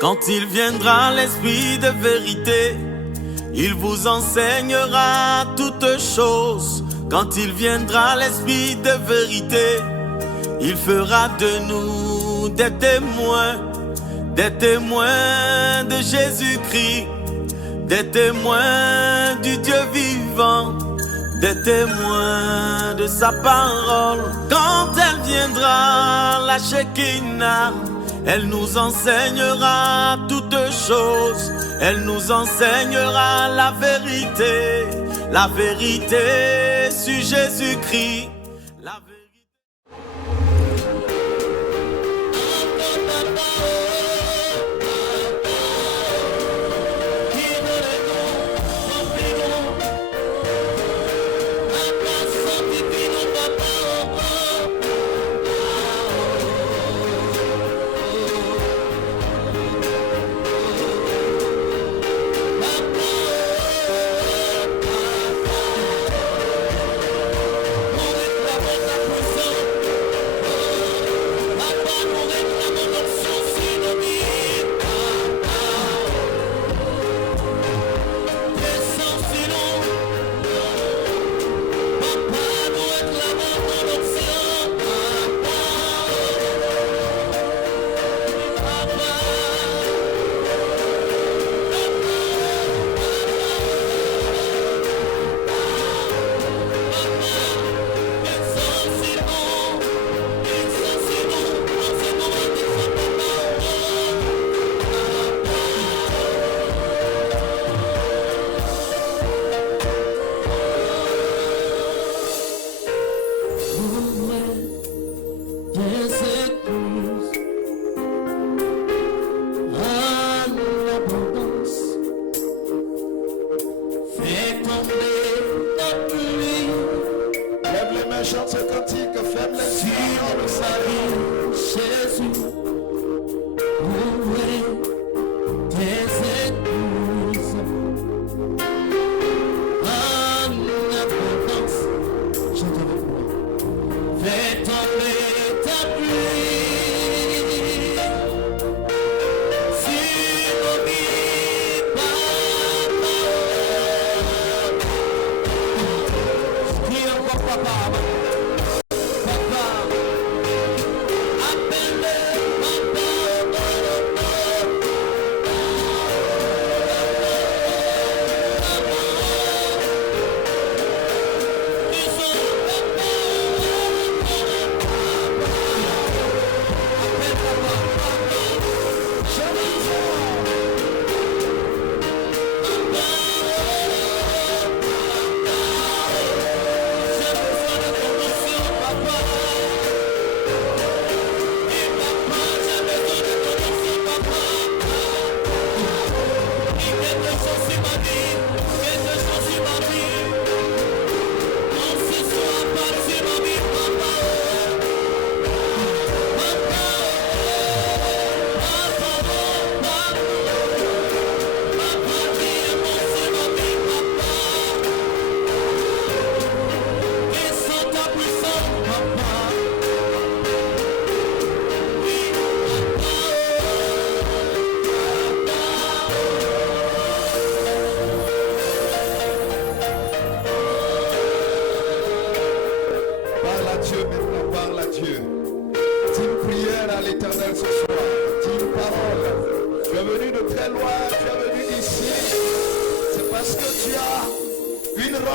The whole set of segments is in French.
Quand il viendra l'Esprit de vérité, il vous enseignera toutes choses. Quand il viendra l'Esprit de vérité, il fera de nous des témoins de Jésus-Christ, des témoins du Dieu vivant, des témoins de sa parole. Quand elle viendra, la Shekinah, elle nous enseignera toutes choses. Elle nous enseignera la vérité sur Jésus-Christ. La vérité. Chante ce cantique, ferme les yeux dans le salut. Jésus, où est tes écluses en abondance? Chante avec moi. Fais tomber ta pluie sur nos vies, papa. Dis encore papa.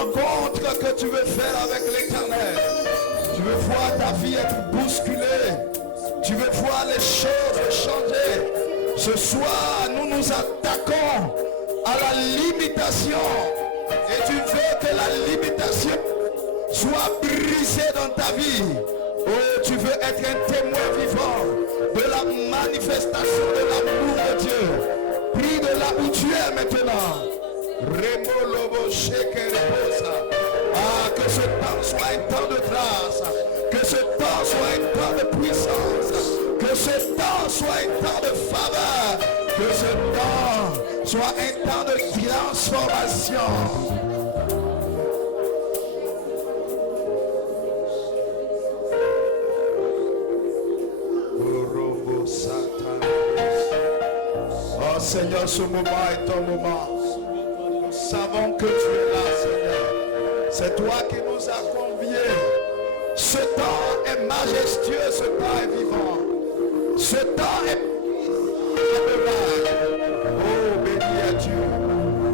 Rencontre que tu veux faire avec l'Éternel. Tu veux voir ta vie être bousculée. Tu veux voir les choses changer. Ce soir, nous nous attaquons à la limitation. Et tu veux que la limitation soit brisée dans ta vie. Oh, tu veux être un témoin vivant de la manifestation de l'amour de Dieu. Prie de là où tu es maintenant. Ah, que ce temps soit un temps de grâce, que ce temps soit un temps de puissance, que ce temps soit un temps de faveur, que ce temps soit un temps de transformation. Oh Seigneur, ce moment est ton moment. Nous savons que tu es là, Seigneur. C'est toi qui nous as conviés. Ce temps est majestueux, ce temps est vivant. Ce temps est admirable. Oh, béni es-tu.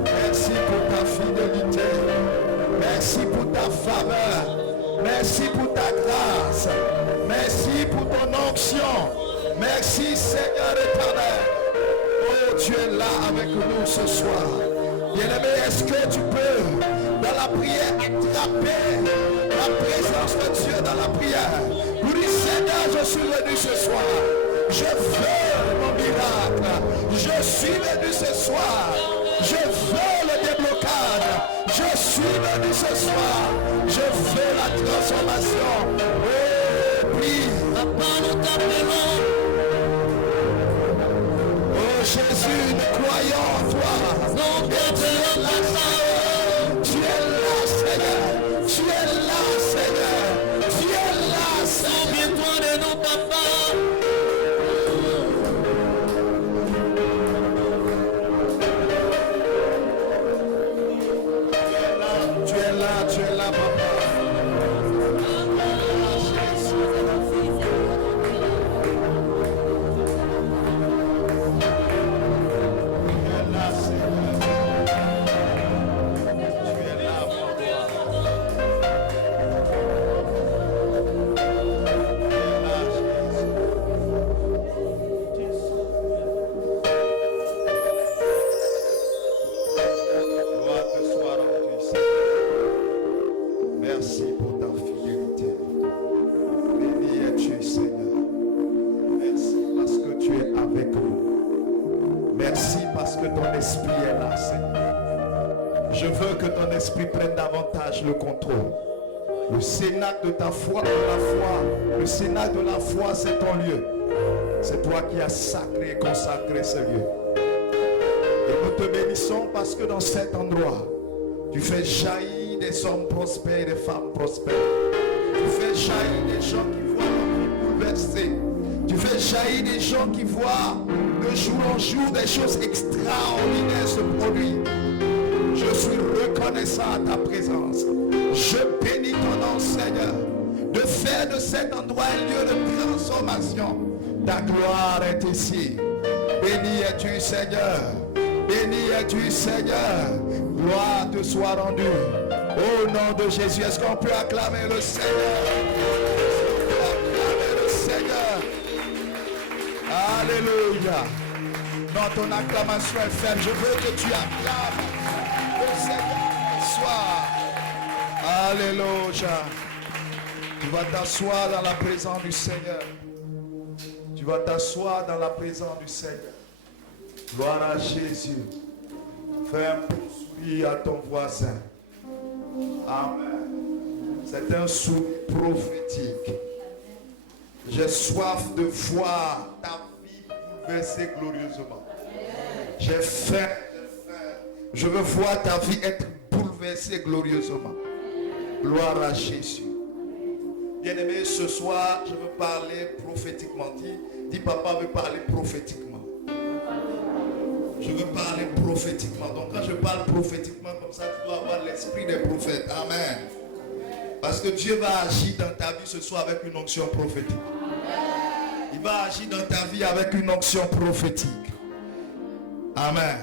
Merci pour ta fidélité. Merci pour ta faveur. Merci pour ta grâce. Merci pour ton onction. Merci Seigneur éternel. Oh, tu es là avec nous ce soir. Bien-aimé, est-ce que tu peux, dans la prière, attraper la présence de Dieu dans la prière? Vous dites, Seigneur, je suis venu ce soir. Je veux mon miracle. Je suis venu ce soir. Je veux le déblocage. Je suis venu ce soir. Je veux la transformation. Oh, prie. Papa, nous t'appelons. Oh Jésus, nous croyons en toi. Nous t'appelons la parole. Tu es là, Seigneur. Tu es là, Seigneur. Tu es là, Seigneur. Souviens-toi de nous, papa. Tu es là, papa. Merci pour ta fidélité. Béni es-tu, Seigneur. Merci parce que tu es avec nous. Merci parce que ton esprit est là, Seigneur. Je veux que ton esprit prenne davantage le contrôle. Le cénacle de ta foi, le cénacle de la foi, c'est ton lieu. C'est toi qui as sacré et consacré ce lieu. Et nous te bénissons parce que dans cet endroit, tu fais jaillir des hommes prospères et des femmes prospères. Tu fais jaillir des gens qui voient leur vie bouleversée. Tu fais jaillir des gens qui voient de jour en jour des choses extraordinaires se produire. Je suis reconnaissant à ta présence. Je bénis ton nom, Seigneur, de faire de cet endroit un lieu de transformation. Ta gloire est ici. Béni es-tu, Seigneur. Béni es-tu, Seigneur. Gloire te soit rendue. Au nom de Jésus, est-ce qu'on peut acclamer le Seigneur? Acclamer le Seigneur. Alléluia. Non, ton acclamation est faible. Je veux que tu acclames le Seigneur ce soir. Alléluia. Tu vas t'asseoir dans la présence du Seigneur. Tu vas t'asseoir dans la présence du Seigneur. Gloire à Jésus. Fais un beau sourire à ton voisin. Amen. C'est un sourire prophétique. J'ai soif de voir ta vie bouleversée glorieusement. J'ai faim. Je veux voir ta vie être bouleversée glorieusement. Gloire à Jésus. Bien-aimé, ce soir, je veux parler prophétiquement. Dis papa veut parler prophétiquement. Je veux parler prophétiquement. Donc quand je parle prophétiquement comme ça, tu dois avoir l'esprit des prophètes. Amen. Parce que Dieu va agir dans ta vie ce soir avec une onction prophétique. Il va agir dans ta vie avec une onction prophétique. Amen.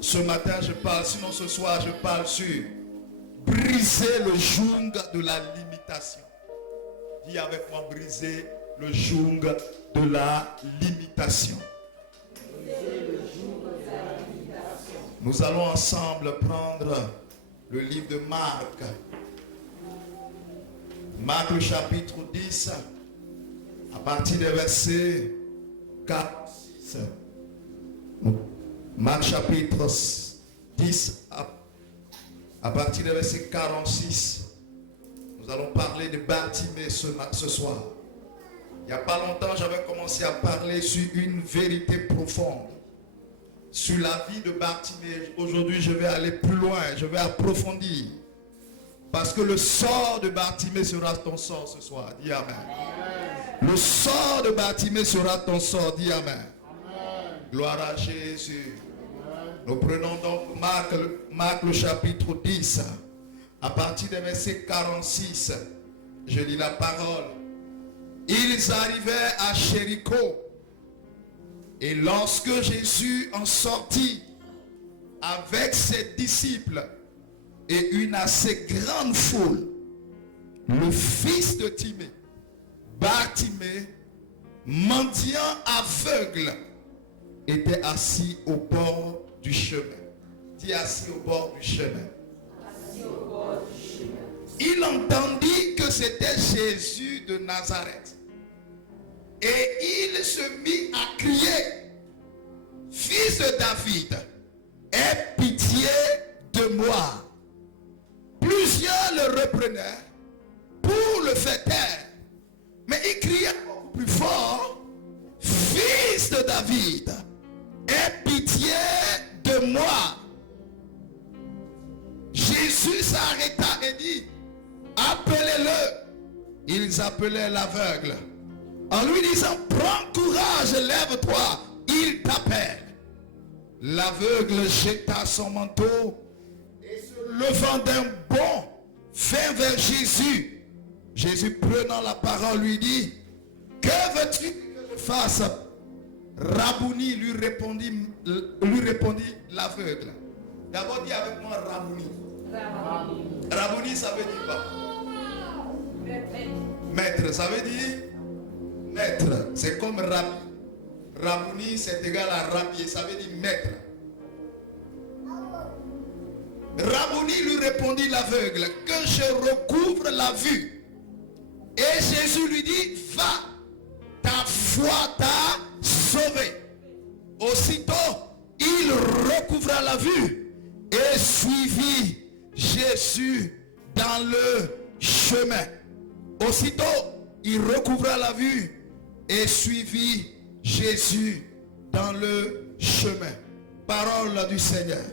Ce matin je parle, sinon ce soir je parle sur briser le joug de la limitation. Dis avec moi, briser le joug de la limitation. Nous allons ensemble prendre le livre de Marc. Marc le chapitre 10, à partir des versets 46. Marc chapitre 10, à partir des versets 46. Nous allons parler de Bartimée ce soir. Il n'y a pas longtemps, j'avais commencé à parler sur une vérité profonde. Sur la vie de Bartimée. Aujourd'hui, je vais aller plus loin. Je vais approfondir. Parce que le sort de Bartimée sera ton sort ce soir. Dis Amen. Le sort de Bartimée sera ton sort. Dis Amen. Gloire à Jésus. Nous prenons donc Marc le chapitre 10. À partir du verset 46, je lis la parole. Ils arrivaient à Jéricho. Et lorsque Jésus en sortit avec ses disciples et une assez grande foule, le fils de Timée, Bartimée, mendiant aveugle, était assis au bord du chemin. Dis assis au bord du chemin. Il entendit que c'était Jésus de Nazareth. Et il se mit à crier, fils de David, aie pitié de moi. Plusieurs le reprenaient pour le faire taire. Mais il criait beaucoup plus fort, fils de David, aie pitié de moi. Jésus s'arrêta et dit, appelez-le. Ils appelaient l'aveugle en lui disant, prends courage, lève-toi, il t'appelle. L'aveugle jeta son manteau et se levant d'un bond, vint vers Jésus. Jésus prenant la parole lui dit, que veux-tu que je fasse? Rabouni lui répondit l'aveugle. D'abord dis avec moi Rabouni. Rabouni ça veut dire quoi? Maître, ça veut dire maître. C'est comme Rabbi. Rabouni c'est égal à Rabbi, ça veut dire maître. Rabouni lui répondit l'aveugle, que je recouvre la vue. Et Jésus lui dit, va, ta foi t'a sauvé. Aussitôt, il recouvra la vue et suivit Jésus dans le chemin. Aussitôt, il recouvra la vue et suivit Jésus dans le chemin. Parole du Seigneur.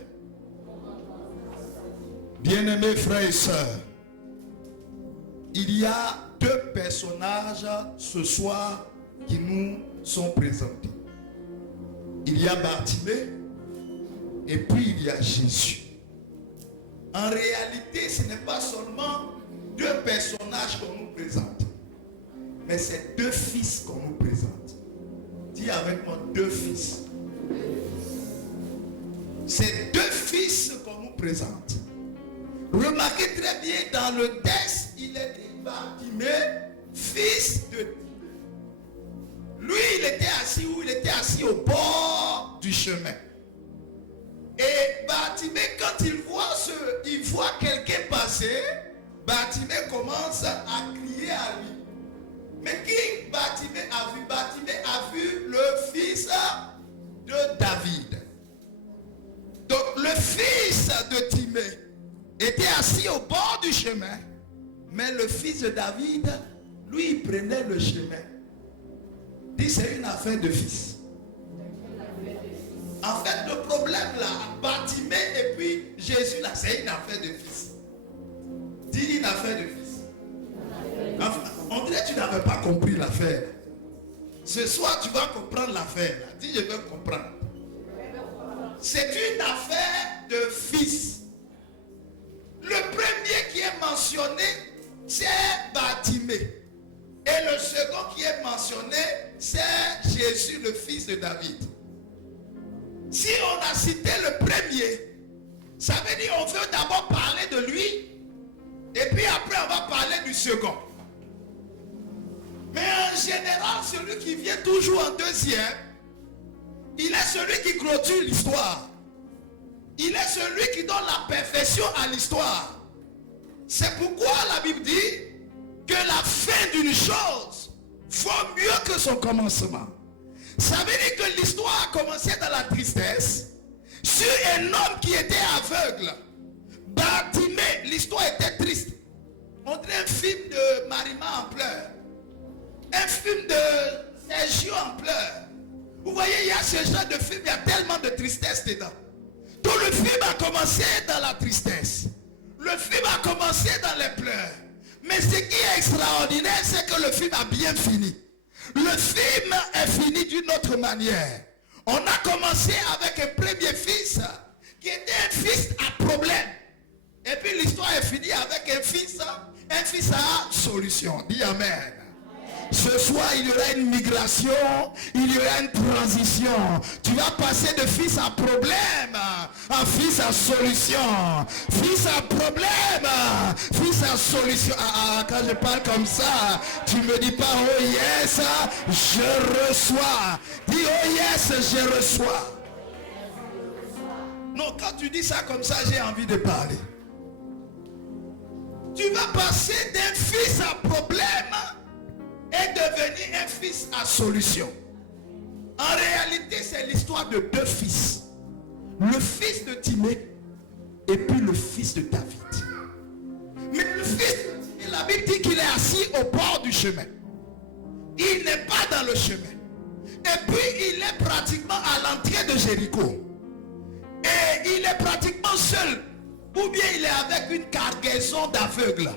Bien-aimés frères et sœurs, il y a deux personnages ce soir qui nous sont présentés. Il y a Bartimée et puis il y a Jésus. En réalité, ce n'est pas seulement deux personnages qu'on nous présente, mais c'est deux fils qu'on nous présente. Dis avec moi, deux fils. C'est deux fils qu'on nous présente. Remarquez très bien, dans le texte, il est dit Bartimée, fils de Timée. Lui, il était assis où? Il était assis au bord du chemin. Et Bartimée, quand il voit quelqu'un passer, Bartimée commence à crier à lui. Mais qui Bartimée a vu? Bartimée a vu le fils de David. Donc le fils de Timée était assis au bord du chemin, mais le fils de David, lui, il prenait le chemin. Dit, c'est une affaire de fils. En fait, le problème là, Bartimée et puis Jésus là, c'est une affaire de fils. Dis une affaire de fils. Enfin, on dirait que tu n'avais pas compris l'affaire. Ce soir, tu vas comprendre l'affaire. Dis, je veux comprendre. C'est une affaire de fils. Le premier qui est mentionné, c'est Bartimée. Et le second qui est mentionné, c'est Jésus, le fils de David. Si on a cité le premier, ça veut dire qu'on veut d'abord parler de lui, et puis après on va parler du second. Mais en général, celui qui vient toujours en deuxième, il est celui qui clôture l'histoire. Il est celui qui donne la perfection à l'histoire. C'est pourquoi la Bible dit que la fin d'une chose vaut mieux que son commencement. Ça veut dire que l'histoire a commencé dans la tristesse sur un homme qui était aveugle. Bartimée, l'histoire était triste. On dirait un film de Marima en pleurs. Un film de Sergio en pleurs. Vous voyez, il y a ce genre de film, il y a tellement de tristesse dedans. Donc le film a commencé dans la tristesse. Le film a commencé dans les pleurs. Mais ce qui est extraordinaire, c'est que le film a bien fini. Le film est fini d'une autre manière. On a commencé avec un premier fils qui était un fils à problème. Et puis l'histoire est finie avec un fils à solution. Dis amen. Ce soir, il y aura une migration, il y aura une transition. Tu vas passer de fils à problème à fils à solution. Fils à problème, fils à solution. Quand je parle comme ça, tu me dis pas oh yes, je reçois. Dis oh yes, je reçois. Non, quand tu dis ça comme ça, j'ai envie de parler. Tu vas passer d'un fils à problème et devenir un fils à solution. En réalité, c'est l'histoire de deux fils. Le fils de Timée et puis le fils de David. Mais le fils de Timée, la Bible dit qu'il est assis au bord du chemin. Il n'est pas dans le chemin. Et puis il est pratiquement à l'entrée de Jéricho. Et il est pratiquement seul. Ou bien il est avec une cargaison d'aveugles.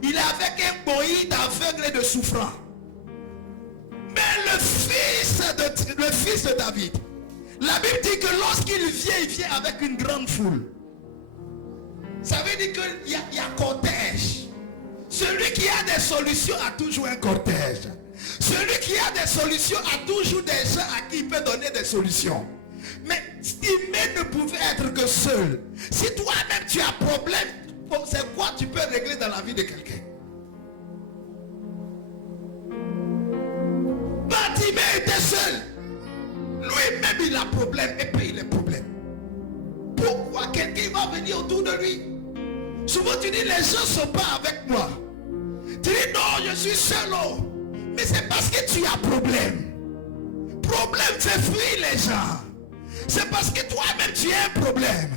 Il est avec un bohie d'aveugles et de souffrants. Mais le fils de David, la Bible dit que lorsqu'il vient, il vient avec une grande foule. Ça veut dire qu'il y a cortège. Celui qui a des solutions a toujours un cortège. Celui qui a des solutions a toujours des gens à qui il peut donner des solutions. Mais Timée ne pouvait être que seul. Si toi-même tu as problème, c'est quoi tu peux régler dans la vie de quelqu'un? Timée était seul. Lui-même il a problème et puis il a problème. Pourquoi quelqu'un va venir autour de lui? Souvent tu dis les gens ne sont pas avec moi. Tu dis non, je suis seul. Mais c'est parce que tu as problème. Problème fait fuir les gens. C'est parce que toi-même tu as un problème.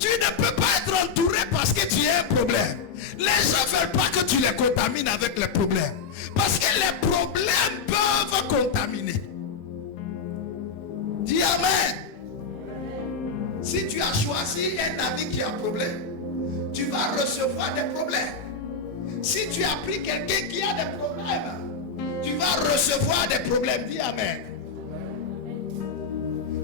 Tu ne peux pas être entouré parce que tu as un problème. Les gens ne veulent pas que tu les contamines avec les problèmes. Parce que les problèmes peuvent contaminer. Dis amen. Si tu as choisi un ami qui a un problème, tu vas recevoir des problèmes. Si tu as pris quelqu'un qui a des problèmes, tu vas recevoir des problèmes. Dis amen.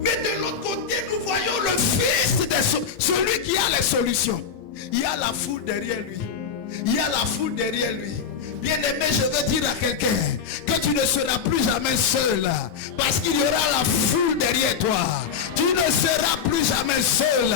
Mais de l'autre côté, nous voyons le fils de celui qui a les solutions. Il y a la foule derrière lui. Il y a la foule derrière lui. Bien-aimé, je veux dire à quelqu'un que tu ne seras plus jamais seul. Parce qu'il y aura la foule derrière toi. Tu ne seras plus jamais seul.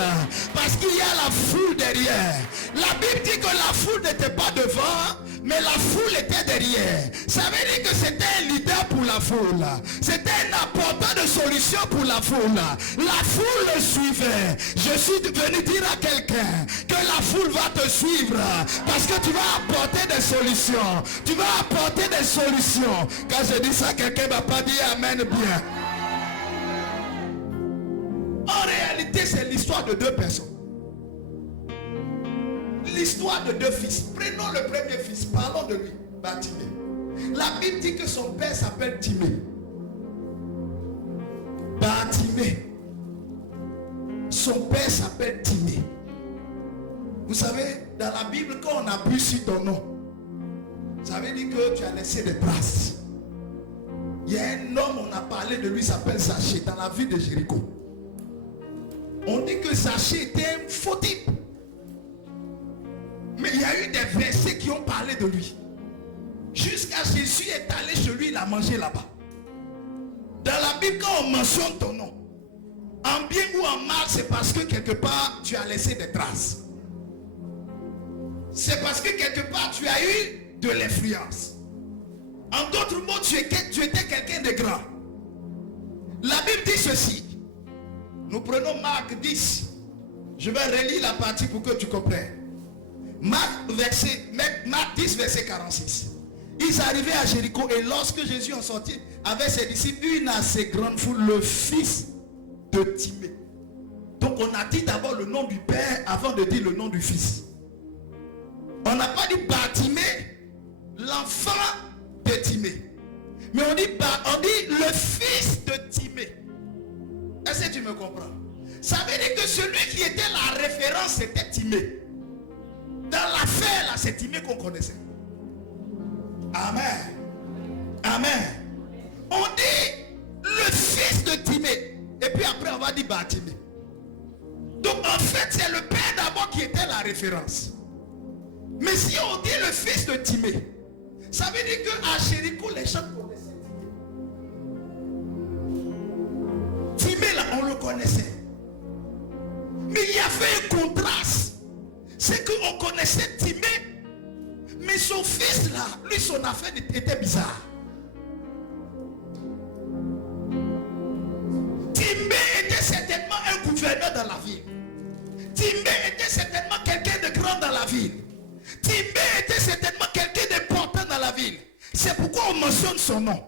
Parce qu'il y a la foule derrière. La Bible dit que la foule n'était pas devant, mais la foule était derrière. Ça veut dire que c'était un leader pour la foule. C'était un apporteur de solutions pour la foule. La foule le suivait. Je suis venu dire à quelqu'un que la foule va te suivre. Parce que tu vas apporter des solutions. Tu vas apporter des solutions. Quand je dis ça, quelqu'un ne va pas dire amen bien. En réalité, c'est l'histoire de deux personnes. L'histoire de deux fils. Prenons le premier fils, parlons de lui, Timée. La Bible dit que son père s'appelle Timée. Timée. Son père s'appelle Timée. Vous savez, dans la Bible, quand on appuie sur ton nom, ça veut dire que tu as laissé des traces. Il y a un homme, on a parlé de lui, s'appelle Zachée, dans la ville de Jéricho. On dit que Zachée était un faux type. Mais il y a eu des versets qui ont parlé de lui. Jusqu'à Jésus est allé chez lui, il a mangé là-bas. Dans la Bible, quand on mentionne ton nom, en bien ou en mal, c'est parce que quelque part, tu as laissé des traces. C'est parce que quelque part, tu as eu de l'influence. En d'autres mots, tu étais quelqu'un de grand. La Bible dit ceci. Nous prenons Marc 10. Je vais relire la partie pour que tu comprennes. Marc 10, verset 46. Ils arrivaient à Jéricho et lorsque Jésus en sortit avec ses disciples, une assez grande foule, le fils de Timée. Donc on a dit d'abord le nom du père avant de dire le nom du fils. On n'a pas dit Timée, l'enfant de Timée. Mais on dit le fils de Timée. Est-ce que tu me comprends? Ça veut dire que celui qui était la référence, c'était Timée. Dans l'affaire là, c'est Timée qu'on connaissait. Amen. Amen. On dit le fils de Timée. puis après on va dire Bartimée. Donc en fait c'est le père d'abord qui était la référence. Mais si on dit le fils de Timée, ça veut dire qu'à Jéricho les gens connaissaient Timée. Timée là on le connaissait. Mais il y avait un contraste. C'est qu'on connaissait Timée, mais son fils là, lui son affaire était bizarre. Timée était certainement un gouverneur dans la ville. Timée était certainement quelqu'un de grand dans la ville. Timée était certainement quelqu'un d'important dans la ville. C'est pourquoi on mentionne son nom.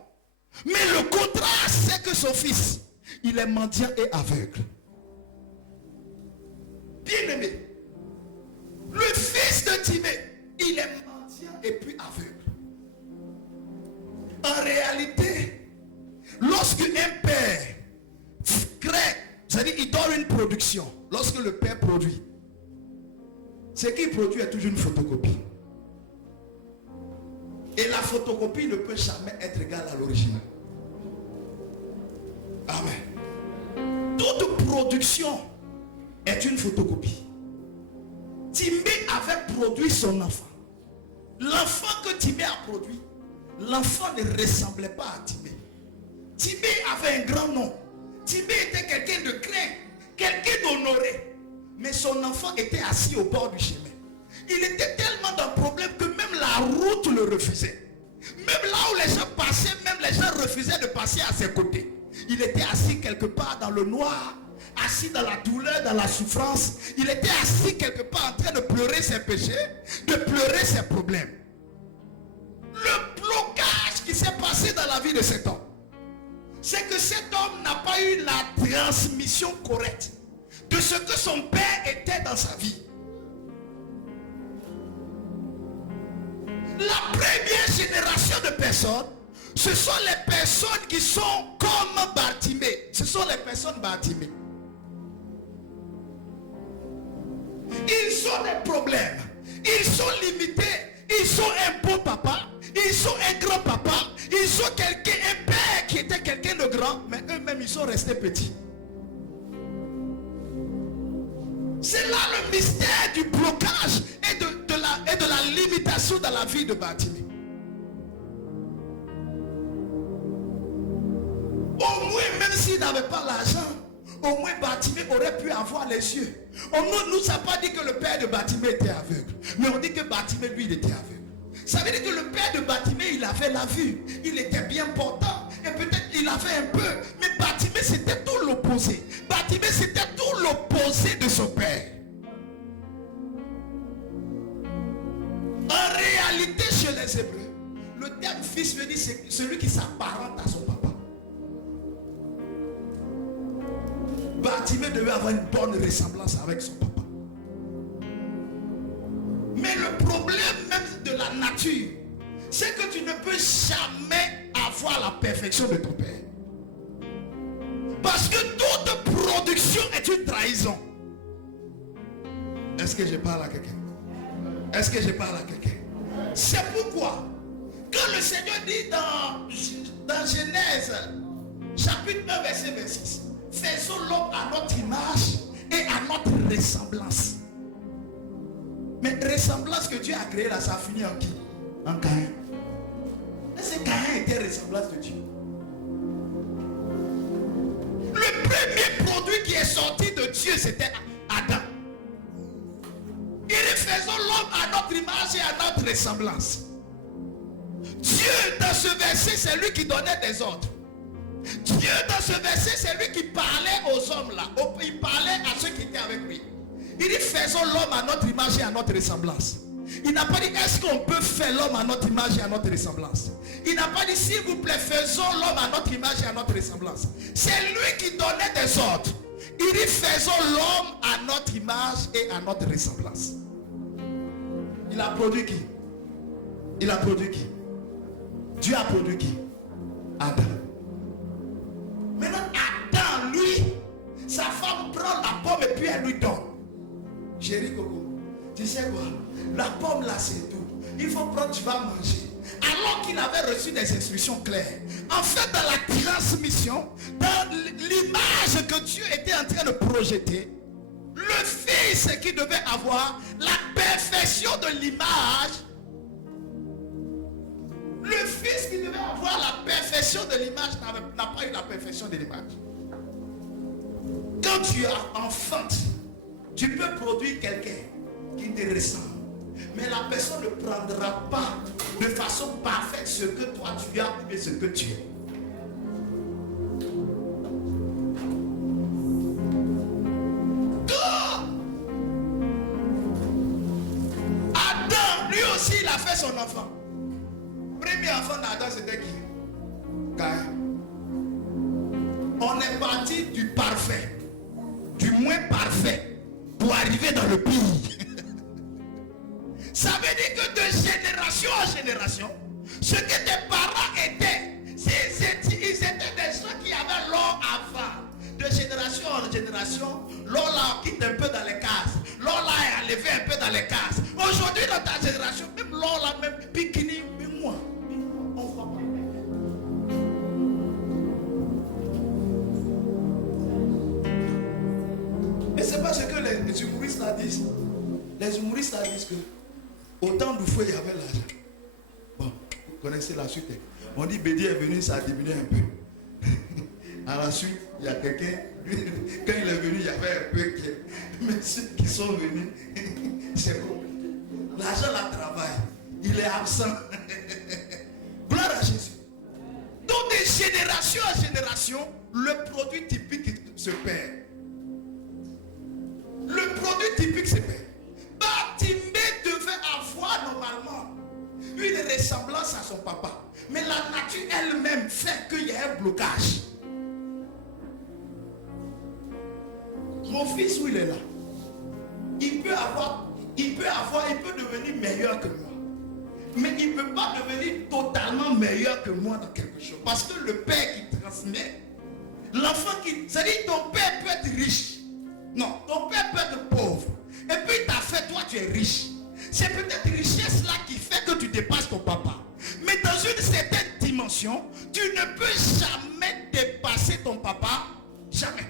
Mais le contraste, c'est que son fils, il est mendiant et aveugle. Bien aimé, le fils de Timée, il est mendiant et puis aveugle. En réalité, lorsque un père crée, c'est-à-dire il donne une production, lorsque le père produit, ce qu'il produit est toujours une photocopie. Et la photocopie ne peut jamais être égale à l'original. Amen. Toute production est une photocopie. Timée avait produit son enfant. L'enfant que Timée a produit, l'enfant ne ressemblait pas à Timée. Timée avait un grand nom. Timée était quelqu'un de craint, quelqu'un d'honoré. Mais son enfant était assis au bord du chemin. Il était tellement dans le problème que même la route le refusait. Même là où les gens passaient, même les gens refusaient de passer à ses côtés. Il était assis quelque part dans le noir, assis dans la douleur, dans la souffrance. Il était assis quelque part en train de pleurer ses péchés, de pleurer ses problèmes. Le blocage qui s'est passé dans la vie de cet homme, c'est que cet homme n'a pas eu la transmission correcte de ce que son père était dans sa vie. La première génération de personnes, ce sont les personnes qui sont comme Bartimée. Ce sont les personnes Bartimée. Ils ont des problèmes. Ils sont limités. Ils sont un beau papa. Ils sont un grand papa. Ils sont quelqu'un, un père qui était quelqu'un de grand. Mais eux-mêmes, ils sont restés petits. C'est là le mystère du blocage et de la limitation dans la vie de Bartimée. Au moins, même s'il n'avait pas l'argent, au moins Bartimée aurait pu avoir les yeux. On ne nous a pas dit que le père de Bartimée était aveugle. Mais on dit que Bartimée, lui, il était aveugle. Ça veut dire que le père de Bartimée, il avait la vue. Il était bien portant. Et peut-être il avait un peu. Mais Bartimée, c'était tout l'opposé. Bartimée, c'était tout l'opposé de son père. En réalité, chez les Hébreux, le terme fils veut dire c'est celui qui s'apparente à son papa. Bartimée devait avoir une bonne ressemblance avec son papa. Mais le problème même de la nature, c'est que tu ne peux jamais avoir la perfection de ton père. Parce que toute production est une trahison. Est-ce que je parle à quelqu'un? Est-ce que je parle à quelqu'un? C'est pourquoi, quand le Seigneur dit dans Genèse, chapitre 1, verset 26, faisons l'homme à notre image et à notre ressemblance. Mais ressemblance que Dieu a créée là, ça a fini en qui? En Caïn. Est-ce que Caïn était ressemblance de Dieu? Le premier produit qui est sorti de Dieu, c'était Adam. Et faisons l'homme à notre image et à notre ressemblance. Dieu, dans ce verset, c'est lui qui donnait des ordres. Dieu, dans ce verset, c'est lui qui parlait aux hommes là. Il parlait à ceux qui étaient avec lui. Il dit faisons l'homme à notre image et à notre ressemblance. Il n'a pas dit est-ce qu'on peut faire l'homme à notre image et à notre ressemblance. Il n'a pas dit s'il vous plaît faisons l'homme à notre image et à notre ressemblance. C'est lui qui donnait des ordres. Il dit faisons l'homme à notre image et à notre ressemblance. Il a produit qui? Il a produit qui? Dieu a produit qui? Adam. Maintenant Adam, lui, sa femme prend la pomme et puis elle lui donne. Chérie Coco, tu sais quoi? La pomme là c'est tout. Il faut prendre, tu vas manger. Alors qu'il avait reçu des instructions claires. En fait, dans la transmission, dans l'image l'image que Dieu était en train de projeter, le fils qui devait avoir la perfection de l'image, le fils qui devait avoir la perfection de l'image n'a pas eu la perfection de l'image. Quand tu enfantes, tu peux produire quelqu'un qui te ressemble. Mais la personne ne prendra pas de façon parfaite ce que toi tu as ou ce que tu es. Adam, lui aussi, il a fait son enfant. Premier enfant d'Adam, c'était qui? Caïn. On est parti du parfait, du moins parfait, pour arriver dans le pire. Ça veut dire que de génération en génération, ce que tes parents étaient, ils étaient des gens qui avaient l'or avant. De génération en génération, l'or là quitte un peu dans les cases. L'or là est enlevé un peu dans les cases. Aujourd'hui dans ta génération, même l'or là, même bikini, mais moi, on voit pas. Et c'est pas ce que les humoristes là disent. Les humoristes là disent que au temps du feu, il y avait l'argent. Bon, vous connaissez la suite. On dit Bédi est venu, ça a diminué un peu. À la suite, il y a quelqu'un, quand il est venu, il y avait un peu. Mais ceux qui sont venus, c'est compliqué. L'argent la travaille. Il est absent. Gloire à Jésus. Donc de génération en génération, le produit typique se perd. Le produit typique se perd. Bartimée devait avoir normalement une ressemblance à son papa. Mais la nature elle-même fait qu'il y a un blocage. Mon fils, où il est là, il peut devenir meilleur que moi. Mais il ne peut pas devenir totalement meilleur que moi dans quelque chose. Parce que le père qui transmet, l'enfant qui... C'est-à-dire ton père peut être riche. Non, ton père peut être pauvre. Et puis il t'a fait, toi tu es riche. C'est peut-être richesse là qui fait que tu dépasses ton papa. Mais dans une certaine dimension, tu ne peux jamais dépasser ton papa. Jamais.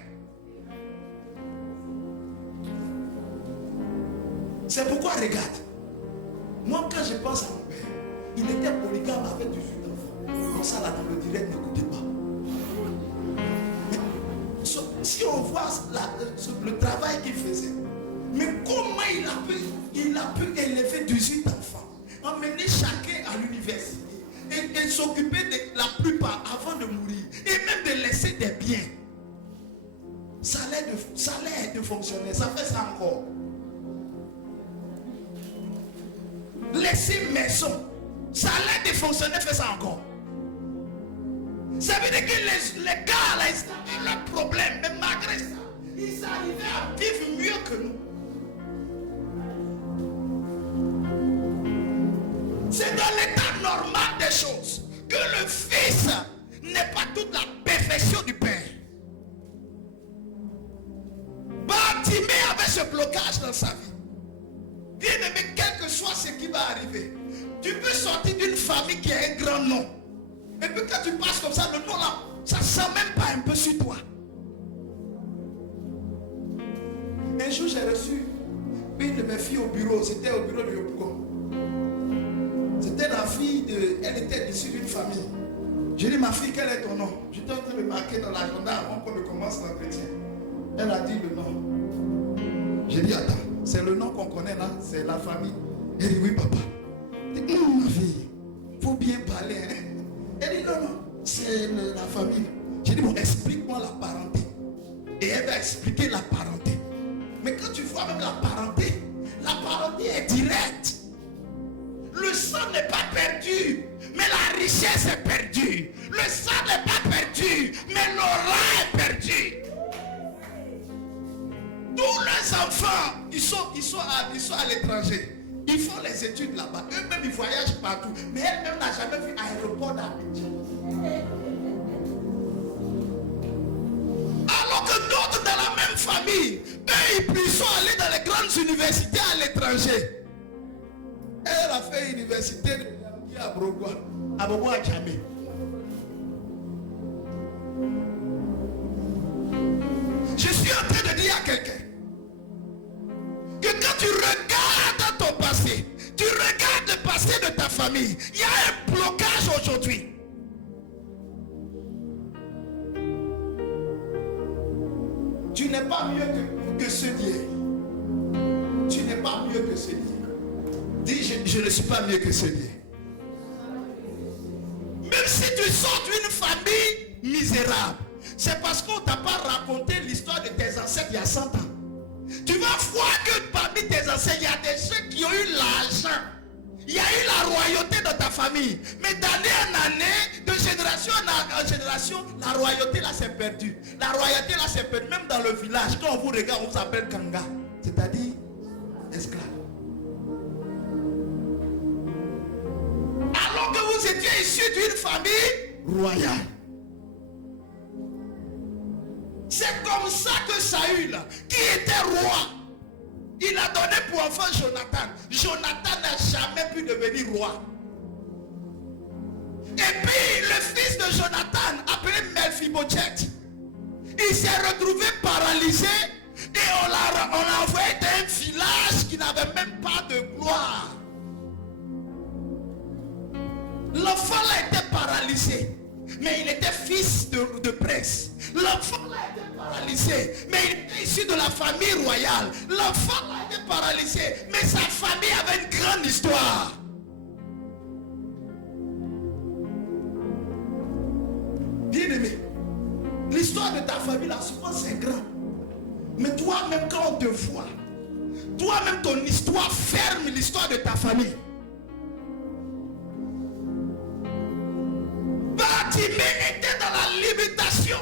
C'est pourquoi regarde. Moi quand je pense à mon père, il était polygame avec 18 enfants. Donc ça là dans le direct, n'écoutez pas. Si on voit le travail qu'il faisait, mais comment il a pu élever 18 enfants, emmener chacun à l'université et s'occuper de la plupart avant de mourir et même de laisser des biens. Ça allait de fonctionner, ça fait ça encore. Laisser maison, ça allait de fonctionner, fait ça encore. Ça veut dire que les gars là, ils avaient leurs problèmes, mais malgré ça, ils arrivaient à vivre mieux que nous. C'est dans l'état normal des choses que le fils n'est pas toute la perfection du père. Bartimée avait ce blocage dans sa vie. Bien aimé, quel que soit ce qui va arriver, tu peux sortir d'une famille qui a un grand nom. Et puis quand tu passes comme ça, le nom là, ça ne sent même pas un peu sur toi. Un jour, j'ai reçu une de mes filles au bureau. C'était au bureau de Yopougon. C'était la fille de... Elle était issue d'une famille. J'ai dit, ma fille, quel est ton nom? J'étais en train de marquer dans l'agenda avant qu'on ne commence l'entretien. Elle a dit le nom. J'ai dit, attends, c'est le nom qu'on connaît là, c'est la famille. Elle dit, oui, papa. Je dis, ma fille, il faut bien parler. Hein? Elle dit, non, non, c'est la famille. J'ai dit, bon, explique-moi la parenté. Et elle va expliquer la parenté. Mais quand tu vois même la parenté est directe. Le sang n'est pas perdu, mais la richesse est perdue. Le sang n'est pas perdu, mais l'aura est perdue. Tous les enfants, ils sont à l'étranger. Ils font les études là-bas. Eux-mêmes, ils voyagent partout. Mais elle-même n'a jamais vu aéroport d'Abidjan. Alors que d'autres dans la même famille, eux, ils sont allés dans les grandes universités à l'étranger. Elle a fait université à Brogua, à Bobo à Djamé. suis en train de dire à quelqu'un que quand tu regardes ton passé, tu regardes le passé de ta famille, il y a un blocage aujourd'hui. Tu n'es pas mieux que ce d'hier. Tu n'es pas mieux que ce d'hier. Dis, je ne suis pas mieux que ce d'hier. Même si tu sors d'une famille misérable, c'est parce qu'on ne t'a pas raconté l'histoire de tes ancêtres il y a 100 ans. Tu vas voir que parmi tes ancêtres, il y a des gens qui ont eu l'argent. Il y a eu la royauté dans ta famille. Mais d'année en année, de génération en génération, la royauté là s'est perdue. La royauté là s'est perdue. Même dans le village, quand on vous regarde, on vous appelle Kanga. C'est-à-dire esclave. Alors que vous étiez issu d'une famille royale. C'est comme ça que Saül, qui était roi, il a donné pour enfant Jonathan. Jonathan n'a jamais pu devenir roi. Et puis le fils de Jonathan, appelé Mephibosheth, il s'est retrouvé paralysé et on l'a envoyé dans un village qui n'avait même pas de gloire. L'enfant là était paralysé, mais il était fils de prince. L'enfant là était paralysé, mais il était issu de la famille royale. L'enfant là était paralysé, mais sa famille avait une grande histoire. Bien-aimé, l'histoire de ta famille là, souvent c'est grand. Mais toi-même, quand on te voit, toi-même ton histoire ferme l'histoire de ta famille. Bartimée était dans la limitation.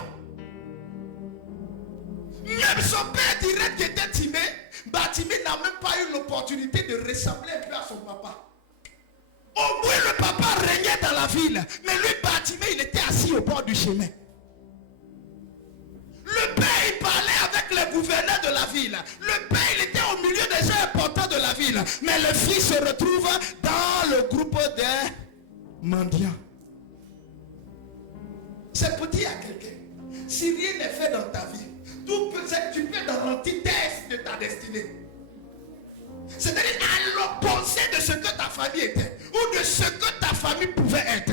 Même son père direct qui était Timée, Bartimée n'a même pas eu l'opportunité de ressembler un peu à son papa. Au moins le papa régnait dans la ville, mais lui Bartimée, il était assis au bord du chemin. Le père, il parlait avec les gouverneurs de la ville. Le père, il était au milieu des gens importants de la ville. Mais le fils se retrouve dans le groupe des mendiants. C'est pour dire à quelqu'un, si rien n'est fait dans ta vie, tu peux dans l'antithèse de ta destinée. C'est-à-dire à l'opposé de ce que ta famille était, ou de ce que ta famille pouvait être.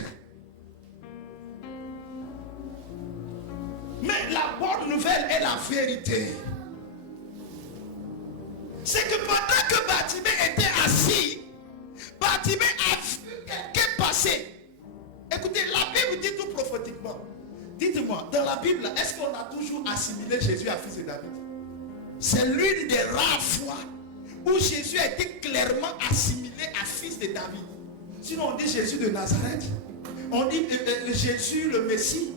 Mais la bonne nouvelle est la vérité. C'est que pendant que Bartimée était assis, Bartimée a vu quelqu'un passer. Écoutez, la Bible dit tout prophétiquement. Dites-moi, dans la Bible, est-ce qu'on a toujours assimilé Jésus à fils de David? C'est l'une des rares fois où Jésus a été clairement assimilé à fils de David. Sinon on dit Jésus de Nazareth, on dit Jésus le Messie.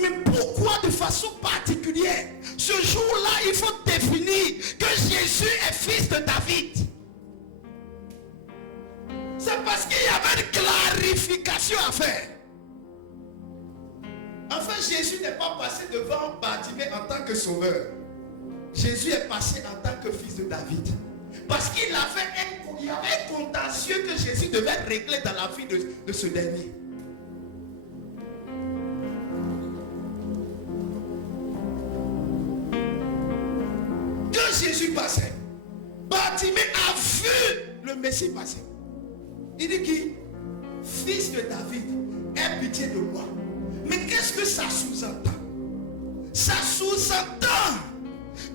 Mais pourquoi de façon particulière ce jour-là il faut définir que Jésus est fils de David? C'est parce qu'il y avait une clarification à faire. Enfin, Jésus n'est pas passé devant Bartimée en tant que sauveur. Jésus est passé en tant que fils de David. Parce qu'il y avait un contentieux que Jésus devait régler dans la vie de ce dernier. Quand Jésus passait, Bartimée a vu le Messie passer. Il dit qui? Fils de David, aie pitié de moi. Mais qu'est-ce que ça sous-entend? Ça sous-entend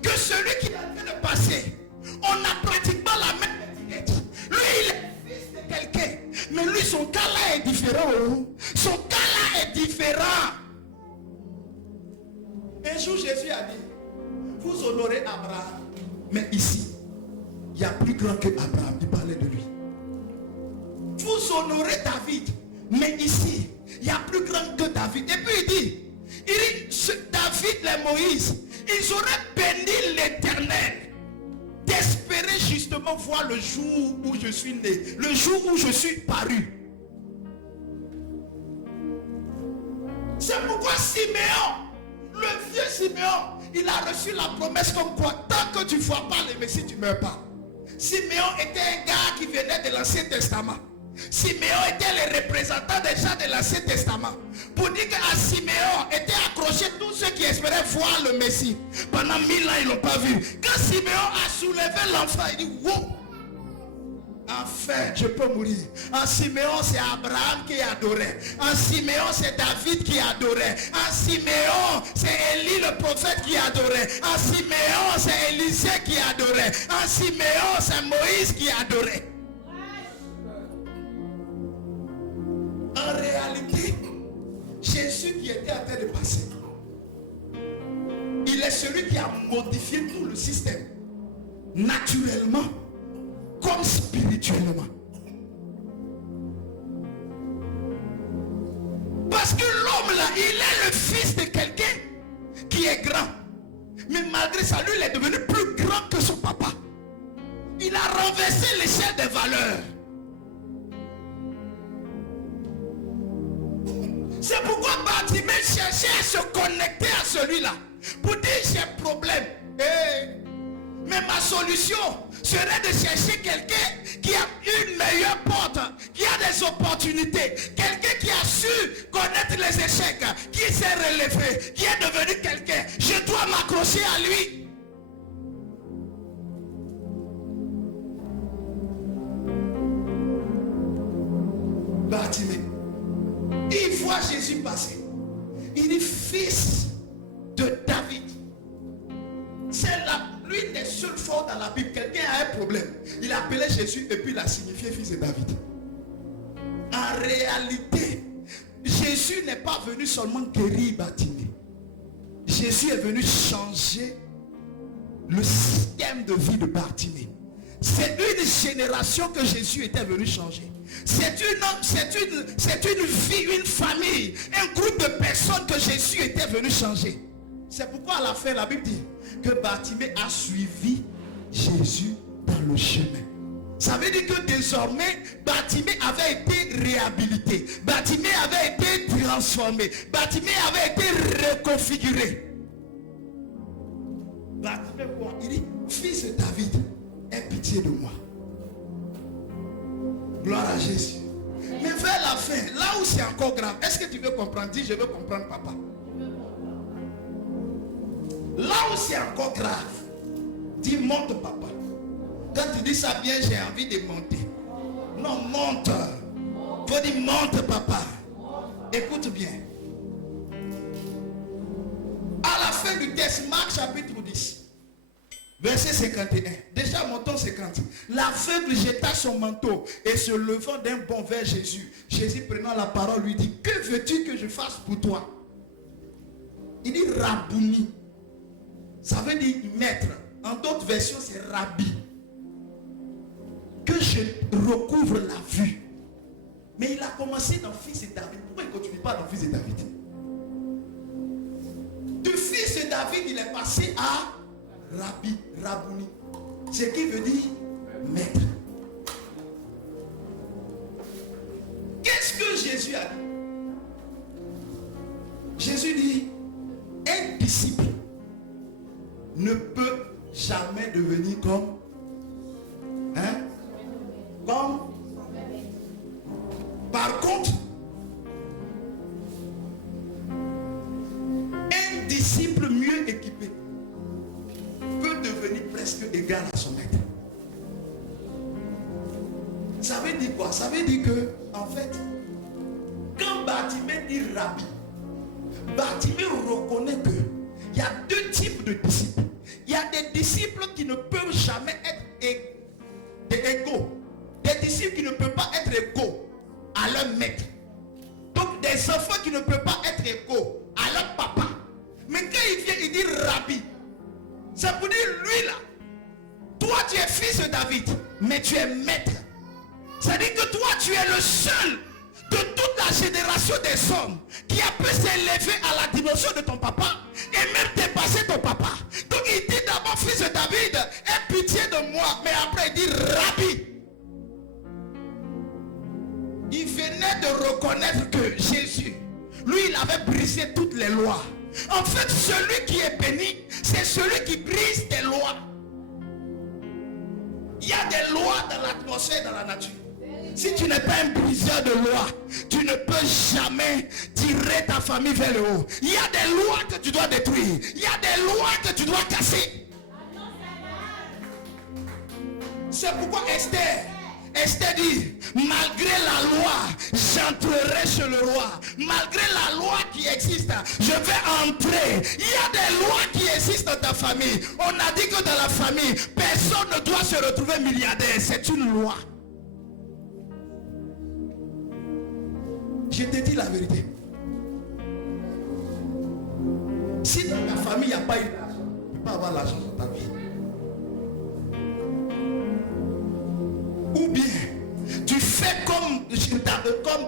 que celui qui est en train de passer, on a pratiquement la même étiquette. Lui, il est fils de quelqu'un. Mais lui, son cas là est différent. Son cas là est différent. Un jour, Jésus a dit, vous honorez Abraham. Mais ici, il y a plus grand que Abraham. Il parlait de lui. Vous honorez David. Mais ici, il y a plus grand que David. Et puis il dit, David et Moïse, ils auraient béni l'Éternel d'espérer justement voir le jour où je suis né, le jour où je suis paru. C'est pourquoi Siméon, le vieux Siméon, il a reçu la promesse comme quoi, tant que tu ne vois pas le Messie, tu ne meurs pas. Siméon était un gars qui venait de l'Ancien Testament. Siméon était le représentant des gens de l'Ancien Testament. Pour dire qu'à Siméon étaient accrochés tous ceux qui espéraient voir le Messie. Pendant 1000 ans, ils ne l'ont pas vu. Quand Siméon a soulevé l'enfant, il dit, wow, enfin, je peux mourir. En Siméon, c'est Abraham qui adorait. En Siméon, c'est David qui adorait. En Siméon, c'est Élie le prophète qui adorait. En Siméon, c'est Élisée qui adorait. En Siméon, c'est Moïse qui adorait. En réalité, Jésus qui était en train de passer, il est celui qui a modifié tout le système, naturellement comme spirituellement. Parce que l'homme là, il est le fils de quelqu'un qui est grand. Mais malgré ça, lui, il est devenu plus grand que son papa. Il a renversé l'échelle des valeurs. C'est pourquoi Bartimée cherchait à se connecter à celui-là. Pour dire j'ai problème. Mais ma solution serait de chercher quelqu'un qui a une meilleure porte, qui a des opportunités, quelqu'un qui a su connaître les échecs, qui s'est relevé, qui est devenu quelqu'un. Je dois m'accrocher à lui. Bartimée, il voit Jésus passer. Il dit fils de David. C'est l'une des seules fois dans la Bible, quelqu'un a un problème. Il a appelé Jésus et puis il a signifié fils de David. En réalité, Jésus n'est pas venu seulement guérir Bartimée. Jésus est venu changer le système de vie de Bartimée. C'est une génération que Jésus était venu changer. C'est une vie, une famille, un groupe de personnes que Jésus était venu changer. C'est pourquoi à la fin, la Bible dit que Bartimée a suivi Jésus dans le chemin. Ça veut dire que désormais, Bartimée avait été réhabilité. Bartimée avait été transformé. Bartimée avait été reconfiguré. Bartimée quoi? Il dit, fils de David, aie pitié de moi. Gloire à Jésus. Mais vers la fin, là où c'est encore grave, est-ce que tu veux comprendre? Dis, je veux comprendre, papa. Là où c'est encore grave, dis monte papa. Quand tu dis ça bien, j'ai envie de monter. Non, monte. Faut dire monte papa. Écoute bien. À la fin du texte, Marc chapitre 10, verset 51. Déjà montons 50. L'aveugle jeta son manteau et se levant d'un bond vers Jésus. Jésus prenant la parole lui dit, que veux-tu que je fasse pour toi? Il dit Rabouni. Ça veut dire maître. En d'autres versions, c'est Rabbi. Que je recouvre la vue. Mais il a commencé dans fils de David. Pourquoi il ne continue pas dans fils de David? De fils de David, il est passé à Rabbi, Rabouni. Ce qui veut dire maître. Qu'est-ce que Jésus a dit? Jésus dit, un disciple ne peut jamais devenir comme par contre un disciple mieux équipé peut devenir presque égal à son maître. Ça veut dire quoi? Ça veut dire que en fait quand Bartimée dit Rabbi, Bartimée reconnaît que il y a deux types de disciples. Il y a des disciples qui ne peuvent jamais être égaux. Des disciples qui ne peuvent pas être égaux à leur maître. Donc des enfants qui ne peuvent pas être égaux à leur papa. Mais quand il vient, il dit Rabbi. C'est pour dire lui là. Toi tu es fils de David, mais tu es maître. C'est-à-dire que toi tu es le seul de toute la génération des hommes qui a pu s'élever à la dimension de ton papa et même dépasser ton papa. Donc il dit d'abord fils de David, aie pitié de moi, mais après il dit Rabbi. Il venait de reconnaître que Jésus, lui il avait brisé toutes les lois. En fait celui qui est béni, c'est celui qui brise des lois. Il y a des lois dans l'atmosphère, dans la nature. Si tu n'es pas un briseur de loi, tu ne peux jamais tirer ta famille vers le haut. Il y a des lois que tu dois détruire. Il y a des lois que tu dois casser. C'est pourquoi Esther dit, malgré la loi, j'entrerai chez le roi. Malgré la loi qui existe, je vais entrer. Il y a des lois qui existent dans ta famille. On a dit que dans la famille, personne ne doit se retrouver milliardaire. C'est une loi. Je te dis la vérité. Si dans ta famille, il n'y a pas eu l'argent, tu ne peux pas avoir l'argent dans ta vie. Ou bien, tu fais comme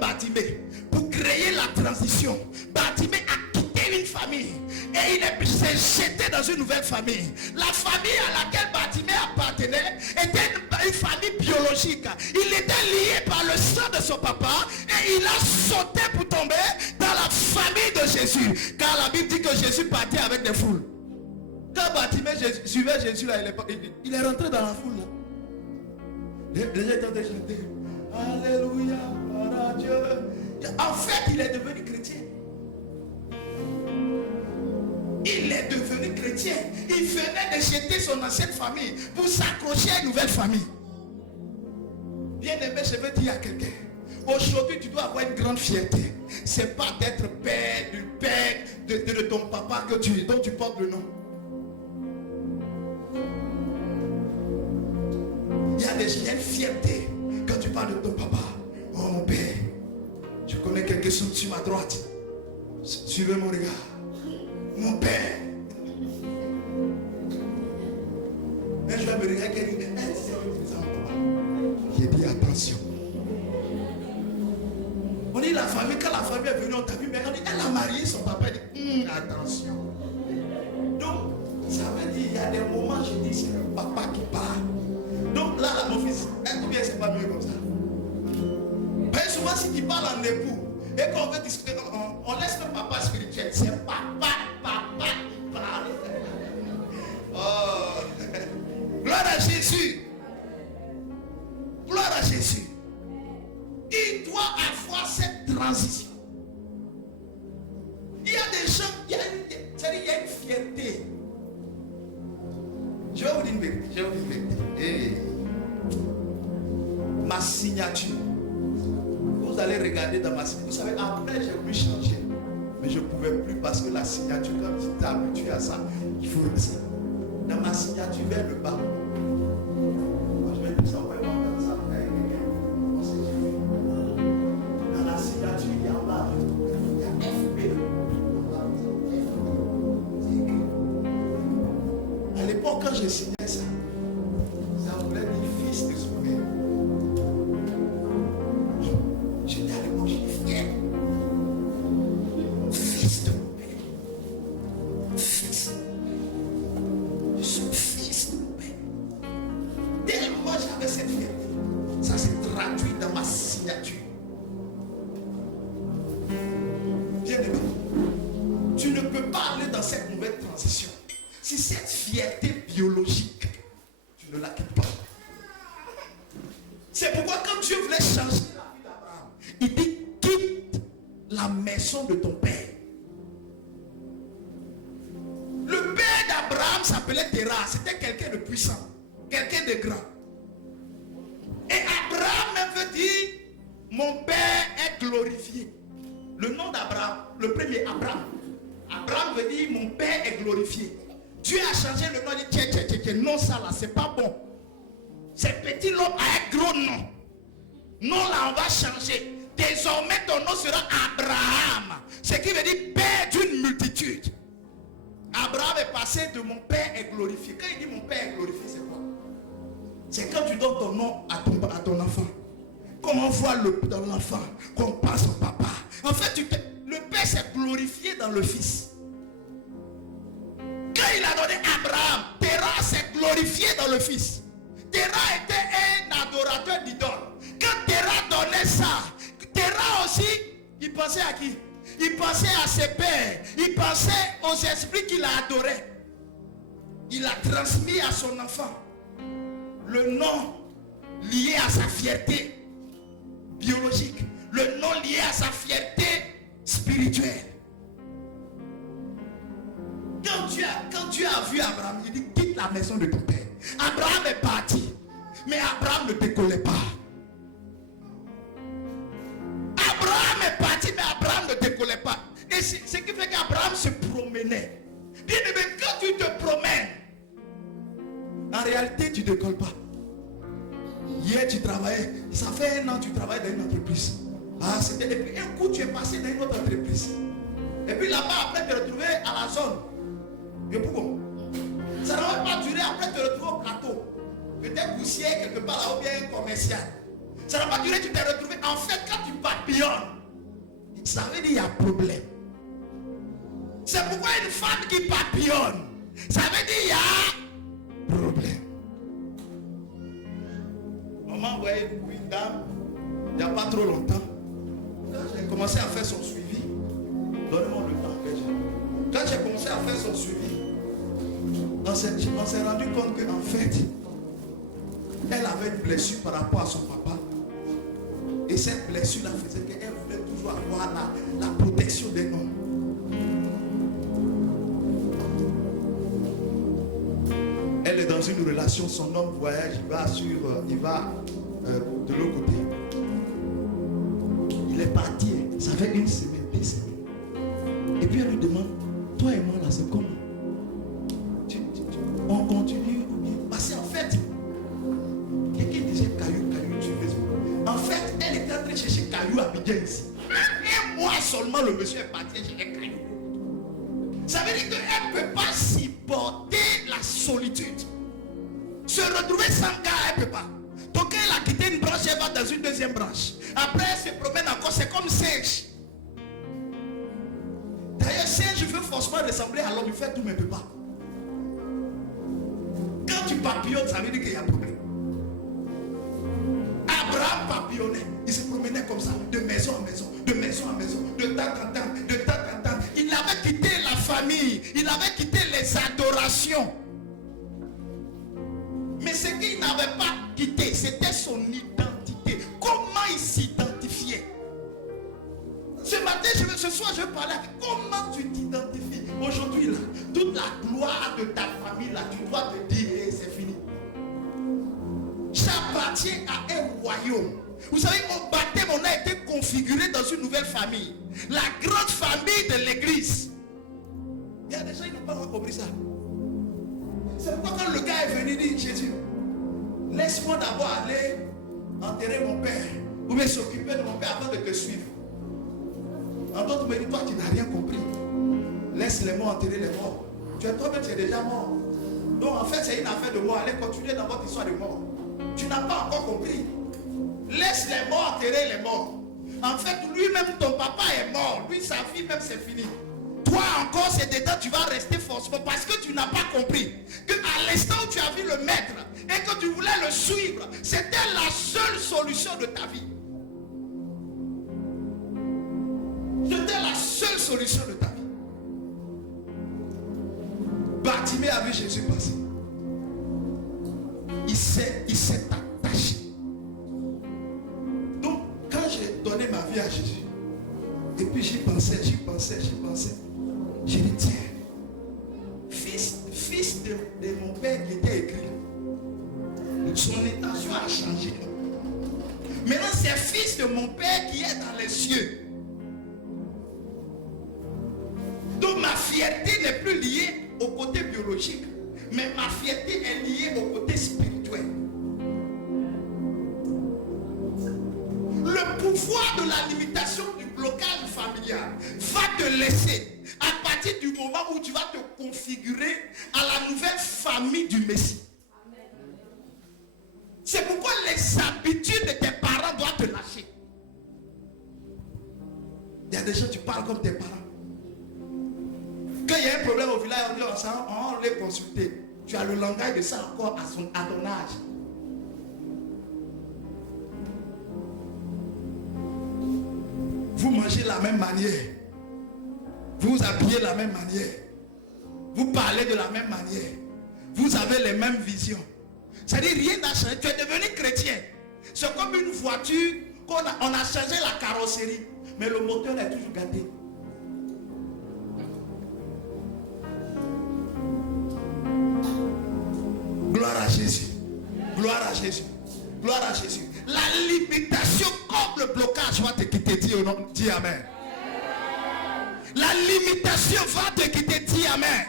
Bartimée pour créer la transition. Bartimée a quitté une famille et il s'est jeté dans une nouvelle famille. La famille à laquelle Bartimée appartenait était une famille biologique. Il était lié par le sang de son papa et il a sauté pour tomber dans la famille de Jésus. Car la Bible dit que Jésus partait avec des foules. Quand Bartimée suivait Jésus, là, il est rentré dans la foule. Là. Les gens étaient chanter. Alléluia, par Dieu. En fait, il est devenu chrétien. Il est devenu chrétien. Il venait de jeter son ancienne famille pour s'accrocher à une nouvelle famille. Bien aimé, je veux dire à quelqu'un. Aujourd'hui, tu dois avoir une grande fierté. C'est pas d'être père du père de ton papa dont tu portes le nom. Il y a une fierté quand tu parles de ton papa. Oh mon père, je connais quelqu'un sur ma droite. Suivez mon regard. Mon père. Un jour, me regarde et dit, j'ai dit attention. On dit la famille, quand la famille est venue, on t'a vu, mais on dit, elle a marié son papa. Elle dit, attention. Donc, ça veut dire, il y a des moments, je dis, c'est le papa qui parle. Donc là, mon fils, est-ce que bien c'est pas mieux comme ça? Mais souvent, si tu parles en époux et qu'on veut discuter, on laisse le papa spirituel. C'est papa qui parle. Oh. Gloire à Jésus. Gloire à Jésus. Il doit avoir cette transition. Il y a des gens, il y a une fierté. Je vais vous dire une vérité. Ma signature. Vous allez regarder dans ma signature. Vous savez, après j'ai voulu changer. Mais je ne pouvais plus parce que la signature, quand tu t'es habitué à ça, il faut rester. Dans ma signature, vers le bas. Moi, je vais dire ça, on va voir comme ça. Dans la signature, il y a en bas. Il y a FB. À l'époque, quand j'ai signé ça, ça voulait dire fils de son père. J'étais à l'époque, j'étais fier. Fils de mon père. Fils. Je suis fils de mon père. Tellement j'avais cette fierté. Ça s'est traduit dans ma signature. Bien aimé, tu ne peux pas aller dans cette nouvelle transition si cette fierté biologique, tu ne la quittes pas. C'est pourquoi quand Dieu voulait changer la vie d'Abraham, il dit quitte la maison de ton père. Le père d'Abraham s'appelait Terah. C'était quelqu'un de puissant, quelqu'un de grand. Et Abraham même veut dire mon père est glorifié. Le nom d'Abraham, le premier Abraham. Abraham veut dire mon père est glorifié. Dieu a changé le nom, il dit tiens, non ça là, c'est pas bon. C'est petit l'homme a un gros nom. Non là, on va changer. Désormais ton nom sera Abraham. Ce qui veut dire père d'une multitude. Abraham est passé de mon père est glorifié. Quand il dit mon père est glorifié, c'est quoi? C'est quand tu donnes ton nom à ton enfant. Comme on voit dans l'enfant, qu'on passe au papa. En fait, le père s'est glorifié dans le fils. Quand il a donné Abraham, Terah s'est glorifié dans le fils. Terah était un adorateur d'idole. Quand Terah donnait ça, Terah aussi, il pensait à qui? Il pensait à ses pères. Il pensait aux esprits qu'il a adorés. Il a transmis à son enfant le nom lié à sa fierté. biologique, le non lié à sa fierté spirituelle. Quand Dieu a vu Abraham, il dit quitte la maison de ton père. Abraham est parti, mais Abraham ne décollait pas. Abraham est parti, mais Abraham ne décollait pas. Et ce qui fait qu'Abraham se promenait. Bien aimé, quand tu te promènes, en réalité tu ne décolles pas. Hier tu travaillais, ça fait 1 an tu travailles dans une entreprise. Et puis un coup tu es passé dans une autre entreprise. Et puis là-bas après te retrouver à la zone. Et pourquoi? Ça ne va pas durer après te retrouver au plateau. Peut-être poussière quelque part là ou bien commercial. Ça ne va pas durer, tu t'es retrouvé. En fait, quand tu papillonnes, ça veut dire qu'il y a problème. C'est pourquoi une femme qui papillonne, ça veut dire qu'il y a problème. Maman voyait une dame, il n'y a pas trop longtemps. Quand j'ai commencé à faire son suivi, donnez-moi le temps. Quand j'ai commencé à faire son suivi, on s'est rendu compte qu'en fait, elle avait une blessure par rapport à son papa. Et cette blessure-là faisait qu'elle voulait toujours avoir la protection des noms. Elle est dans une relation, son homme voyage, il va de l'autre côté. Il est parti, ça fait 1 semaine, 2 semaines. Et puis elle lui demande, toi et moi là, c'est comment? On continue ou bien? Parce qu'en fait, quelqu'un disait caillou, tu veux. En fait, elle était en train de chercher caillou à Bidjan ici. Et moi seulement, le monsieur est parti chercher caillou. Ça veut dire qu'elle ne peut pas supporter la solitude. Se retrouver sans gars, elle ne peut pas. Donc elle a quitté une branche, elle va dans une deuxième branche. Après, elle se promène encore, c'est comme singe. D'ailleurs, singe veut forcément ressembler à l'homme, il fait tout, mais il ne peut pas. Quand tu papillonnes, ça veut dire qu'il y a un problème. Abraham papillonnait, il se promenait comme ça, de maison en maison, de maison en maison, de temps en temps, de temps en temps. Il avait quitté la famille, il avait quitté les adorations. Mais ce qu'il n'avait pas quitté, c'était son identité. Comment il s'identifiait? Ce matin, ce soir, je parlais. Comment tu t'identifies? Aujourd'hui, là, toute la gloire de ta famille, là, tu dois te dire, hey, c'est fini. J'appartiens à un royaume. Vous savez, au baptême, on a été configuré dans une nouvelle famille. La grande famille de l'église. Il y a des gens qui n'ont pas encore compris ça. C'est pourquoi quand le gars est venu dire, Jésus, laisse-moi d'abord aller enterrer mon père, ou bien s'occuper de mon père avant de te suivre. En d'autres mots, toi, tu n'as rien compris. Laisse les morts enterrer les morts. Toi-même, tu es déjà mort. Donc en fait, c'est une affaire de mort. Allez continuer dans votre histoire de mort. Tu n'as pas encore compris. Laisse les morts enterrer les morts. En fait, lui-même, ton papa est mort. Lui, sa vie même, c'est fini. Toi encore, c'est dedans, tu vas rester forcément parce que tu n'as pas compris que à l'instant où tu as vu le maître et que tu voulais le suivre, c'était la seule solution de ta vie. C'était la seule solution de ta vie. Bartimée a vu Jésus passer. Il s'est attaché. Donc, quand j'ai donné ma vie à Jésus, et puis j'y pensais. J'ai dit, tiens, fils de mon père qui était écrit, son intention a changé. Maintenant, c'est fils de mon père qui est dans les cieux. Donc, ma fierté n'est plus liée au côté biologique, mais ma fierté est liée au côté spirituel. Le pouvoir de la limitation du blocage familial va te laisser à partir du moment où tu vas te configurer à la nouvelle famille du Messie. C'est pourquoi les habitudes de tes parents doivent te lâcher. Il y a des gens, tu parles comme tes parents. Quand il y a un problème au village, on dit, on les consulter. Tu as le langage de ça encore à ton âge. Vous mangez de la même manière. Vous vous habillez de la même manière. Vous parlez de la même manière. Vous avez les mêmes visions. C'est-à-dire rien n'a changé. Tu es devenu chrétien. C'est comme une voiture On a changé la carrosserie, mais le moteur est toujours gâté. Gloire à Jésus. Gloire à Jésus. Gloire à Jésus. La limitation comme le blocage va te quitter. Dis Amen. La limitation va te quitter. Dis Amen.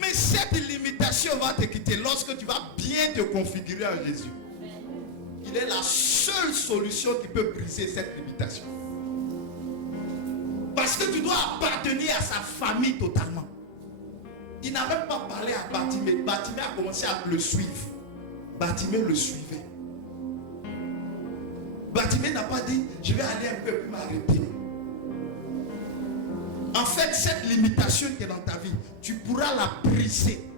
Mais cette limitation va te quitter lorsque tu vas bien te configurer à Jésus. Il est la seule solution qui peut briser cette limitation. Parce que tu dois appartenir à sa famille totalement. Il n'a même pas parlé à Bartimée. Bartimée a commencé à le suivre. Bartimée le suivait. Bartimée n'a pas dit, je vais aller un peu plus m'arrêter. En fait, cette limitation qui est dans ta vie, tu pourras la briser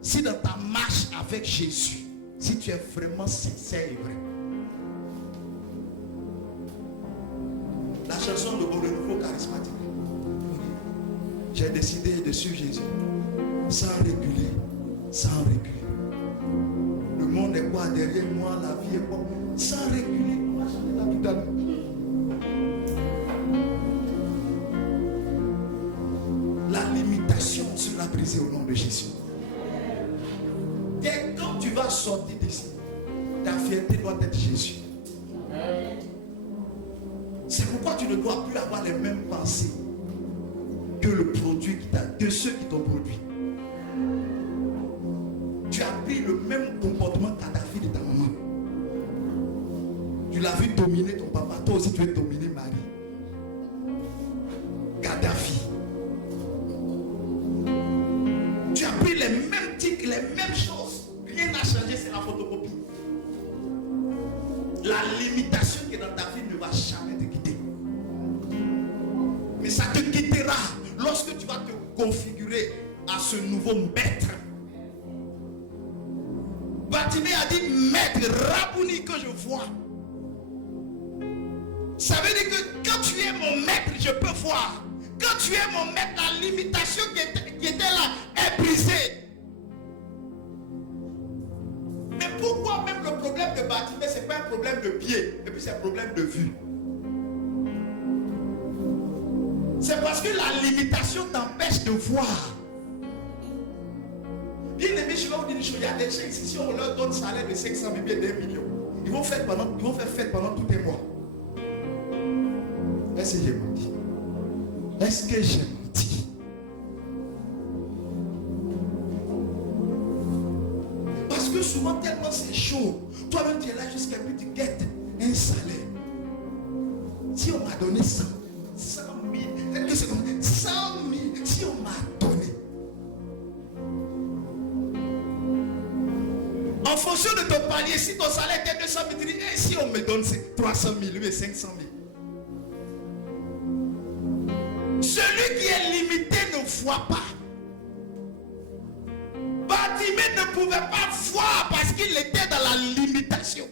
si dans ta marche avec Jésus, si tu es vraiment sincère et vrai. La chanson de Bon Renouveau Charismatique. J'ai décidé de suivre Jésus sans reculer, sans reculer. Le monde est quoi derrière moi, la vie est quoi, sans reculer. Moi, je l'ai tout à l'heure. La limitation sera brisée au nom de Jésus. Et quand tu vas sortir d'ici, ta fierté doit être Jésus. C'est pourquoi tu ne dois plus avoir les mêmes pensées que le produit de ceux qui t'ont produit. Tu as pris le même comportement qu'à ta fille de ta maman. Tu l'as vu dominer ton papa, toi aussi tu veux dominer Marie. Gaddafi. Tu as pris les mêmes tics, les mêmes choses. Rien n'a changé, c'est la photocopie. La limitation qui est dans ta vie ne va jamais te quitter. Mais ça te quittera lorsque tu vas te configurer à ce nouveau maître. Bartimée a dit maître, Rabouni que je vois. Ça veut dire que quand tu es mon maître, je peux voir. Quand tu es mon maître, la limitation qui était là est brisée. Mais pourquoi même le problème de Bartimée, ce n'est pas un problème de pied, et puis c'est un problème de vue. C'est parce que la limitation t'empêche de voir. Bien aimé, je vais vous dire une chose. Il y a des gens ici, si on leur donne salaire de 500 000 bien d'1 million, ils vont faire fête pendant tout un mois. Est-ce que j'ai menti? Est-ce que j'ai menti? Parce que souvent, tellement c'est chaud. Toi-même, tu es là jusqu'à plus, tu guettes un salaire. Si on m'a donné 100 000, 100 000, si on m'a donné. En fonction de ton palier, si ton salaire était 200 000, tu dis, hey, si on me donne 300 000, lui 500 000. Celui qui est limité ne voit pas. Bartimée ne pouvait pas voir parce qu'il était dans la limitation.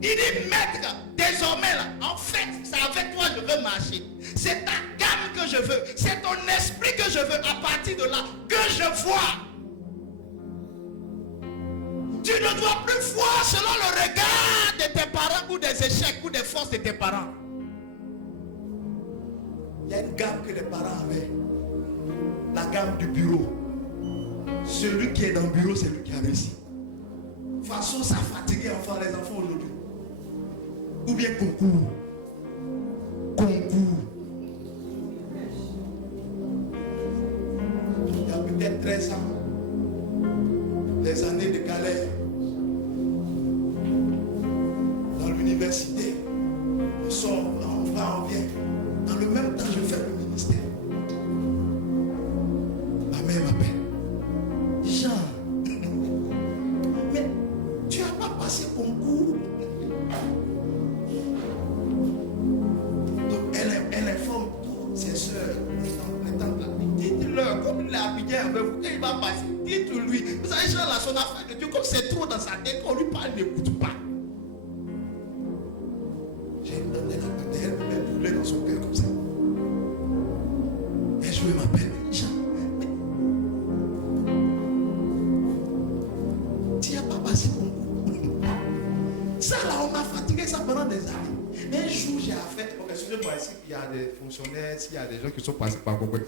Il dit, maître, désormais là, en fait, c'est avec toi que je veux marcher. C'est ta gamme que je veux. C'est ton esprit que je veux. À partir de là, que je vois. Tu ne dois plus voir selon le regard de tes parents ou des échecs ou des forces de tes parents. Il y a une gamme que les parents avaient. La gamme du bureau. Celui qui est dans le bureau, c'est lui qui a réussi. De toute façon, ça fatigue les enfants aujourd'hui. Ou bien concours. Il y a peut-être 13 ans. Des années de galère. Dans l'université. On va, on vient. Dans le même temps, je fais le ministère. Ma mère m'appelle. Jean, mais tu n'as pas passé concours. Donc elle informe toutes ses soeurs, les tantes là. Dites-leur, comme il a habillé avec vous, il va passer. Dites-lui. Vous savez, Jean là, son affaire de Dieu, comme c'est trop dans sa tête, on lui parle, il n'écoute pas. J'ai donné la tête, elle me brûlait dans son cœur comme ça. Et je m'appelle Jean. Tu n'as pas passé concours. j'ai affaire, excusez-moi, ici, il y a des fonctionnaires, s'il y a des gens qui sont passés par Google.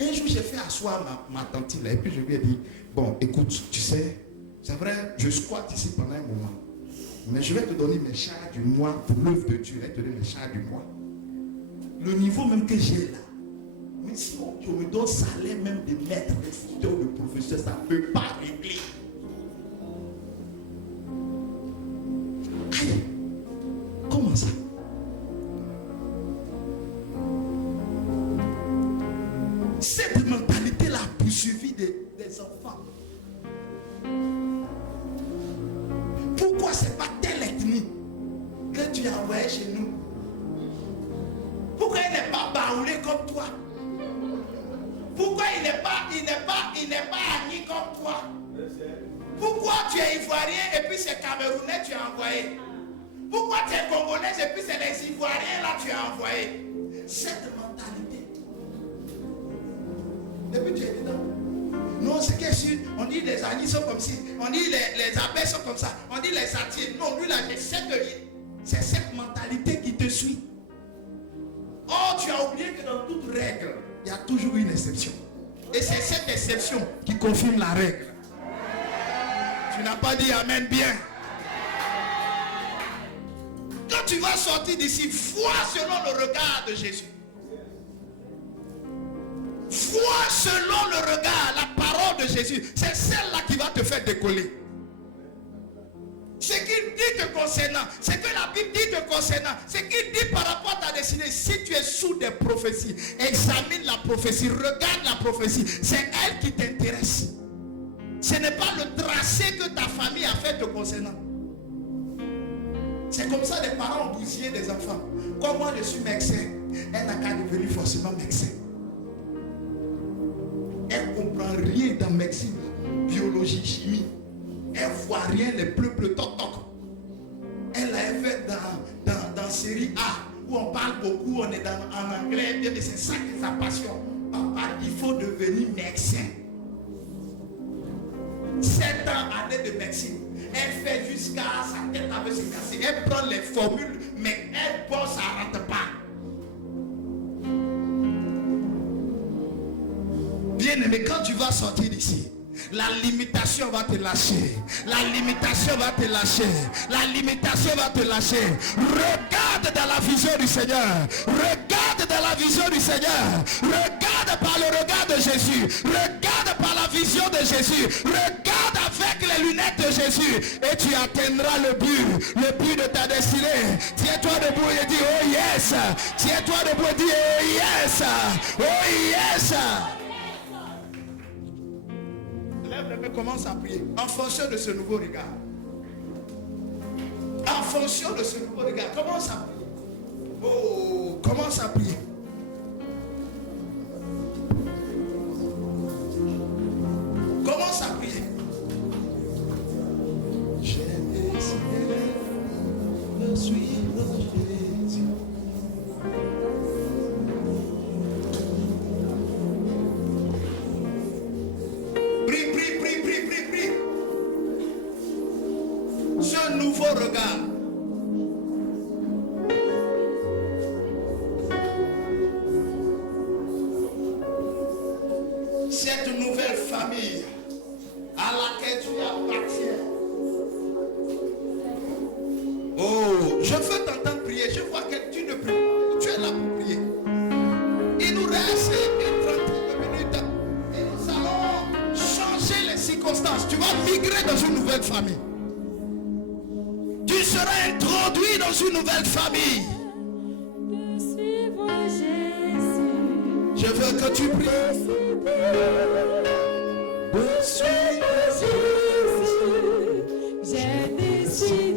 Un jour, j'ai fait asseoir ma tante là, et puis je lui ai dit, bon, écoute, tu sais, c'est vrai, je squatte ici pendant un moment, mais je vais te donner mes chars du mois pour l'œuvre de Dieu, je vais te donner mes chars du mois. Le niveau même que j'ai là, mais si on me donne salaire même de maître, de footeux, de professeur, ça ne peut pas régler. Aïe, comment ça? Cette mentalité-là a poursuivi des enfants. Pourquoi c'est pas telle ethnie que tu as envoyé chez nous? Pourquoi il n'est pas baoulé comme toi? Pourquoi il n'est pas ami comme toi? Pourquoi tu es ivoirien et puis c'est camerounais tu as envoyé? Pourquoi tu es congolais et puis c'est les ivoiriens là tu as envoyé? Cette mentalité. Et puis tu es dedans. Non, c'est que sûr, on dit les anis sont comme ci, on dit les abeilles sont comme ça, on dit les satines. Non, lui là, c'est cette mentalité qui te suit. Oh, tu as oublié que dans toute règle, il y a toujours une exception. Et c'est cette exception qui confirme la règle. Tu n'as pas dit amen bien. Quand tu vas sortir d'ici, vois selon le regard de Jésus. Vois selon le regard, la parole de Jésus. C'est celle-là qui va te faire décoller. Ce qu'il dit te concernant, ce que la Bible dit te concernant, ce qu'il dit par rapport à ta destinée. Si tu es sous des prophéties, examine la prophétie, regarde la prophétie. C'est elle qui t'intéresse. Ce n'est pas le tracé que ta famille a fait te concernant. C'est comme ça les parents ont bousillé des enfants. Comme moi je suis médecin, elle n'a qu'à devenir forcément médecin. Elle ne comprend rien dans médecine, biologie, chimie. Elle ne voit rien, les pleubles toc toc. Elle a fait dans série A, où on parle beaucoup, on est en anglais, et c'est ça qui est sa passion. Papa, il faut devenir médecin. 7 ans, année de médecine. Elle fait jusqu'à sa tête avec ses cassés. Elle prend les formules, mais elle bosse, ça ne rentre pas. Bien aimé, quand tu vas sortir d'ici, la limitation va te lâcher. La limitation va te lâcher. La limitation va te lâcher. Regarde dans la vision du Seigneur. Regarde dans la vision du Seigneur. Regarde par le regard de Jésus. Regarde par la vision de Jésus. Regarde avec les lunettes de Jésus. Et tu atteindras le but de ta destinée. Tiens-toi debout et dis oh yes. Tiens-toi debout et dis oh yes. Oh yes. Commence à prier en fonction de ce nouveau regard. En fonction de ce nouveau regard, commence à prier. Oh, commence à prier. Commence à prier. J'ai décidé de suivre Jésus. Ce nouveau regard. Cette nouvelle famille à laquelle tu appartiens. Oh, je veux t'entendre prier. Je vois que tu ne pries pas. Tu es là pour prier. Il nous reste une trentaine de minutes. Et nous allons changer les circonstances. Tu vas migrer dans une nouvelle famille. Tu seras introduit dans une nouvelle famille. Je veux que tu pries. De suivre Jésus. J'ai décidé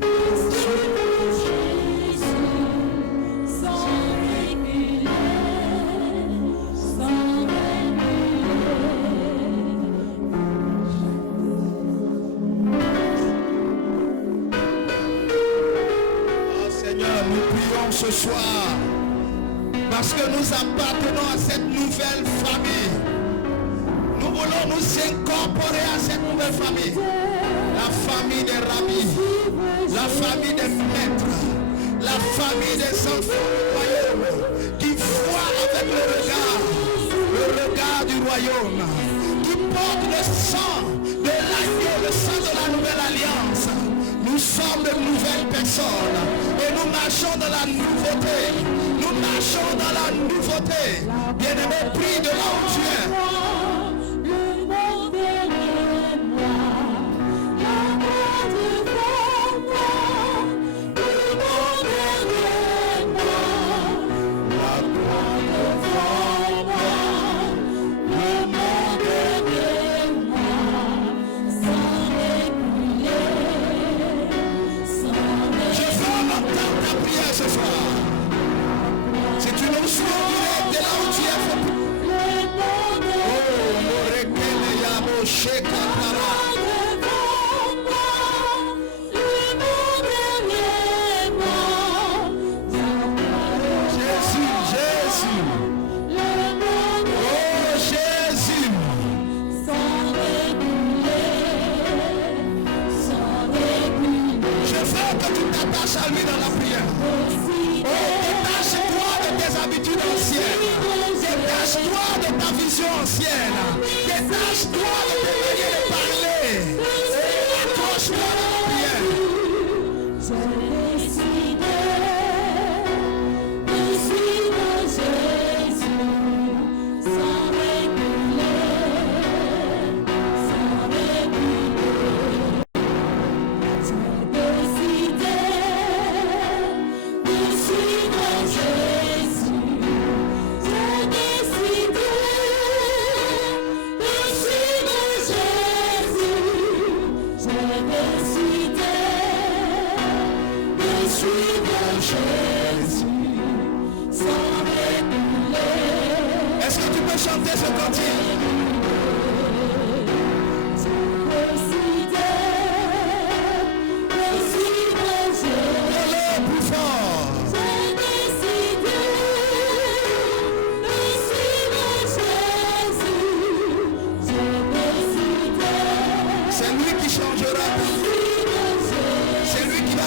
de suivre Jésus. Sans reculer, sans nous prions ce soir parce que nous appartenons à cette nouvelle famille. Nous voulons nous incorporer à cette nouvelle famille. La famille des rabbis, la famille des maîtres, la famille des enfants du royaume qui voit avec le regard du royaume, qui porte le sang de l'agneau, le sang de la nouvelle alliance. Nous sommes de nouvelles personnes et nous marchons dans la nouveauté. Nous marchons dans la nouveauté. Bien-aimé, prie de là où tu es.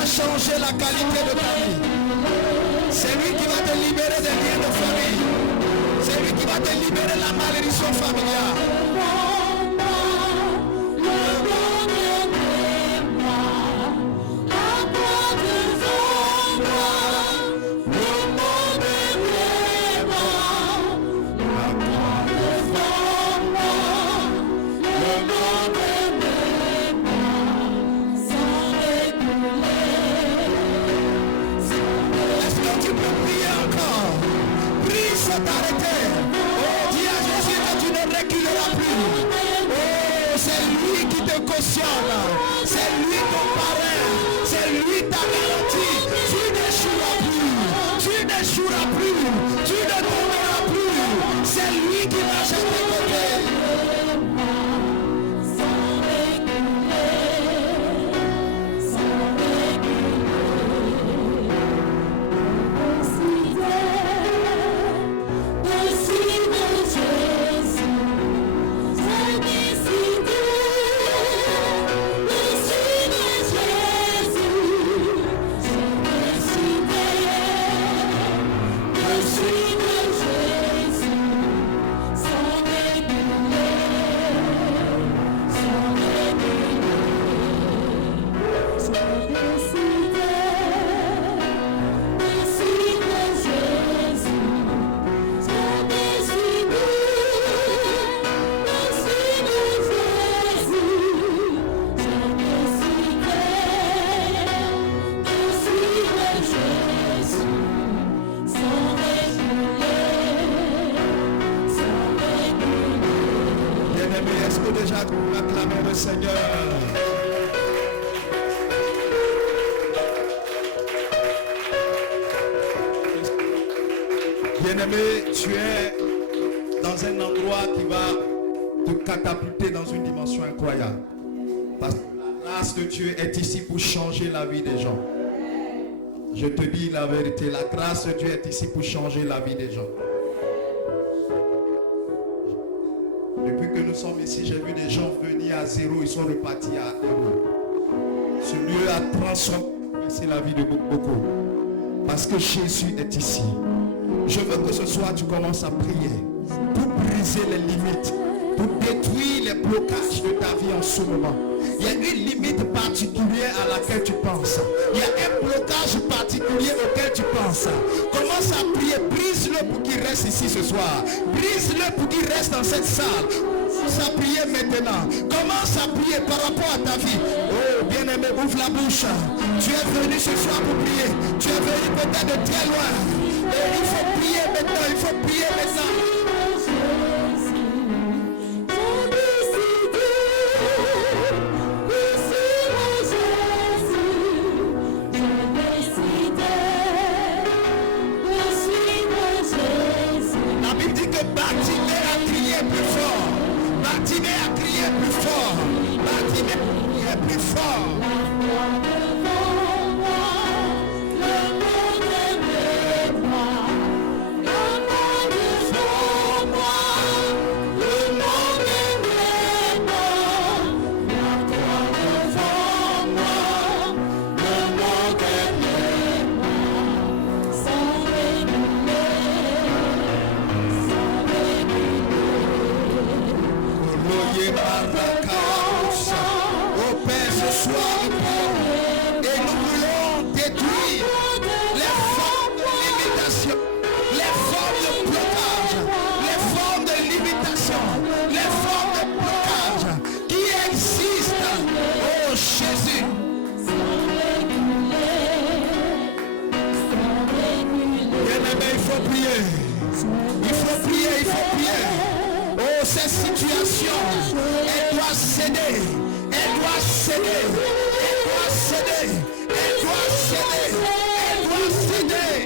Changer la qualité de ta vie. C'est lui qui va te libérer des liens de famille. C'est lui qui va te libérer de la malédiction familiale. C'est lui ton parrain, c'est lui ta garantie. Tu n'échoueras plus, tu n'échoueras plus, tu ne tomberas plus. C'est lui qui marche à tes côtés. Acclamez le Seigneur. Bien-aimé, tu es dans un endroit qui va te catapulter dans une dimension incroyable. Parce que la grâce de Dieu est ici pour changer la vie des gens. Je te dis la vérité, la grâce de Dieu est ici pour changer la vie des gens. Depuis que nous sommes ici, j'ai vu des gens venir à zéro, ils sont repartis à zéro. Ce lieu a transformé la vie de beaucoup. Parce que Jésus est ici. Je veux que ce soir tu commences à prier pour briser les limites, pour détruire les blocages de ta vie en ce moment. Il y a une limite particulière à laquelle tu penses. Il y a un blocage particulier auquel tu penses. Commence à prier, brise-le pour qu'il reste ici ce soir. Brise-le pour qu'il reste dans cette salle. Commence à prier maintenant. Commence à prier par rapport à ta vie. Oh, bien-aimé, ouvre la bouche. Tu es venu ce soir pour prier. Tu es venu peut-être de très loin. Et il faut prier maintenant. Il faut prier maintenant. Bartimée a crié plus fort. Bartimée a crié plus fort. Bartimée a crié plus fort. Cette situation, elle doit céder, elle doit céder, elle doit céder, elle doit céder, elle doit céder.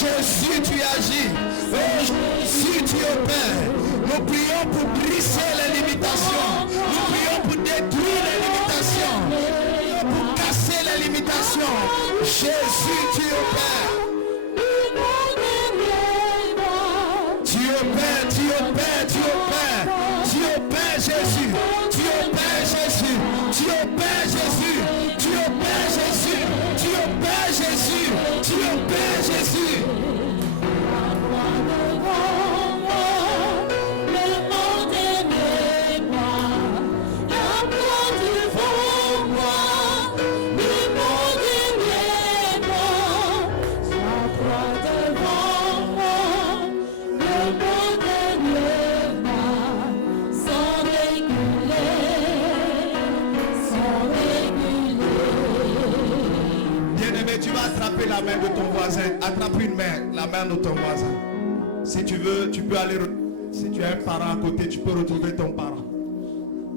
Jésus, tu agis. Oh Jésus, tu opères. Nous prions pour briser les limitations. Nous prions pour détruire les limitations. Nous prions pour casser les limitations. Jésus, tu opères. Tu opères, tu opères, tu opères. Tu opères Jésus. Tu opères Jésus. Tu opères Jésus. Tu opères Jésus. Tu opères Jésus. Tu opères Jésus. La main de ton voisin, attrape une main, la main de ton voisin. Si tu veux, tu peux aller. Si tu as un parent à côté, tu peux retrouver ton parent.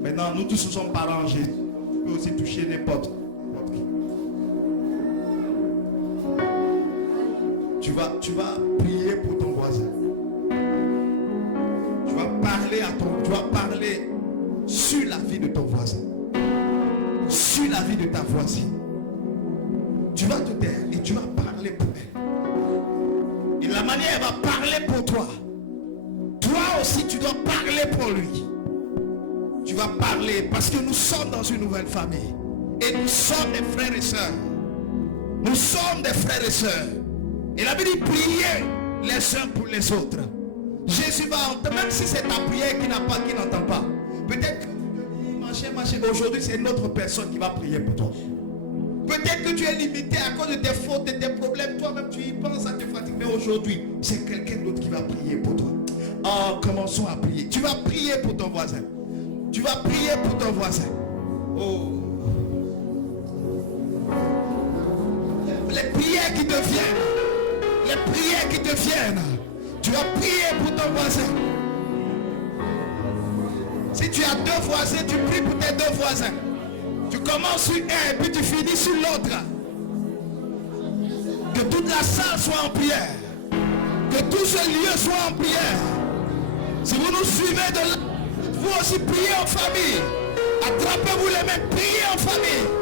Maintenant, nous tous sommes parents en Jésus. Tu peux aussi toucher n'importe qui. Tu vas prier pour ton voisin. Tu vas parler sur la vie de ton voisin, sur la vie de ta voisine. Tu vas te taire et tu vas parler pour elle. Et de la manière elle va parler pour toi, toi aussi tu dois parler pour lui. Tu vas parler parce que nous sommes dans une nouvelle famille. Et nous sommes des frères et sœurs. Nous sommes des frères et sœurs. Et la Bible dit priez les uns pour les autres. Jésus va entendre, même si c'est ta prière qui n'entend pas. Peut-être que tu dis, machin, aujourd'hui c'est une autre personne qui va prier pour toi. Peut-être que tu es limité à cause de tes fautes, de tes problèmes. Toi-même, tu y penses à te fatiguer. Mais aujourd'hui, c'est quelqu'un d'autre qui va prier pour toi. Oh, commençons à prier. Tu vas prier pour ton voisin. Tu vas prier pour ton voisin. Oh. Les prières qui te viennent. Les prières qui te viennent. Tu vas prier pour ton voisin. Si tu as deux voisins, tu pries pour tes deux voisins. Tu commences sur un et puis tu finis sur l'autre. Que toute la salle soit en prière. Que tout ce lieu soit en prière. Si vous nous suivez de là, vous aussi priez en famille. Attrapez-vous les mains, priez en famille.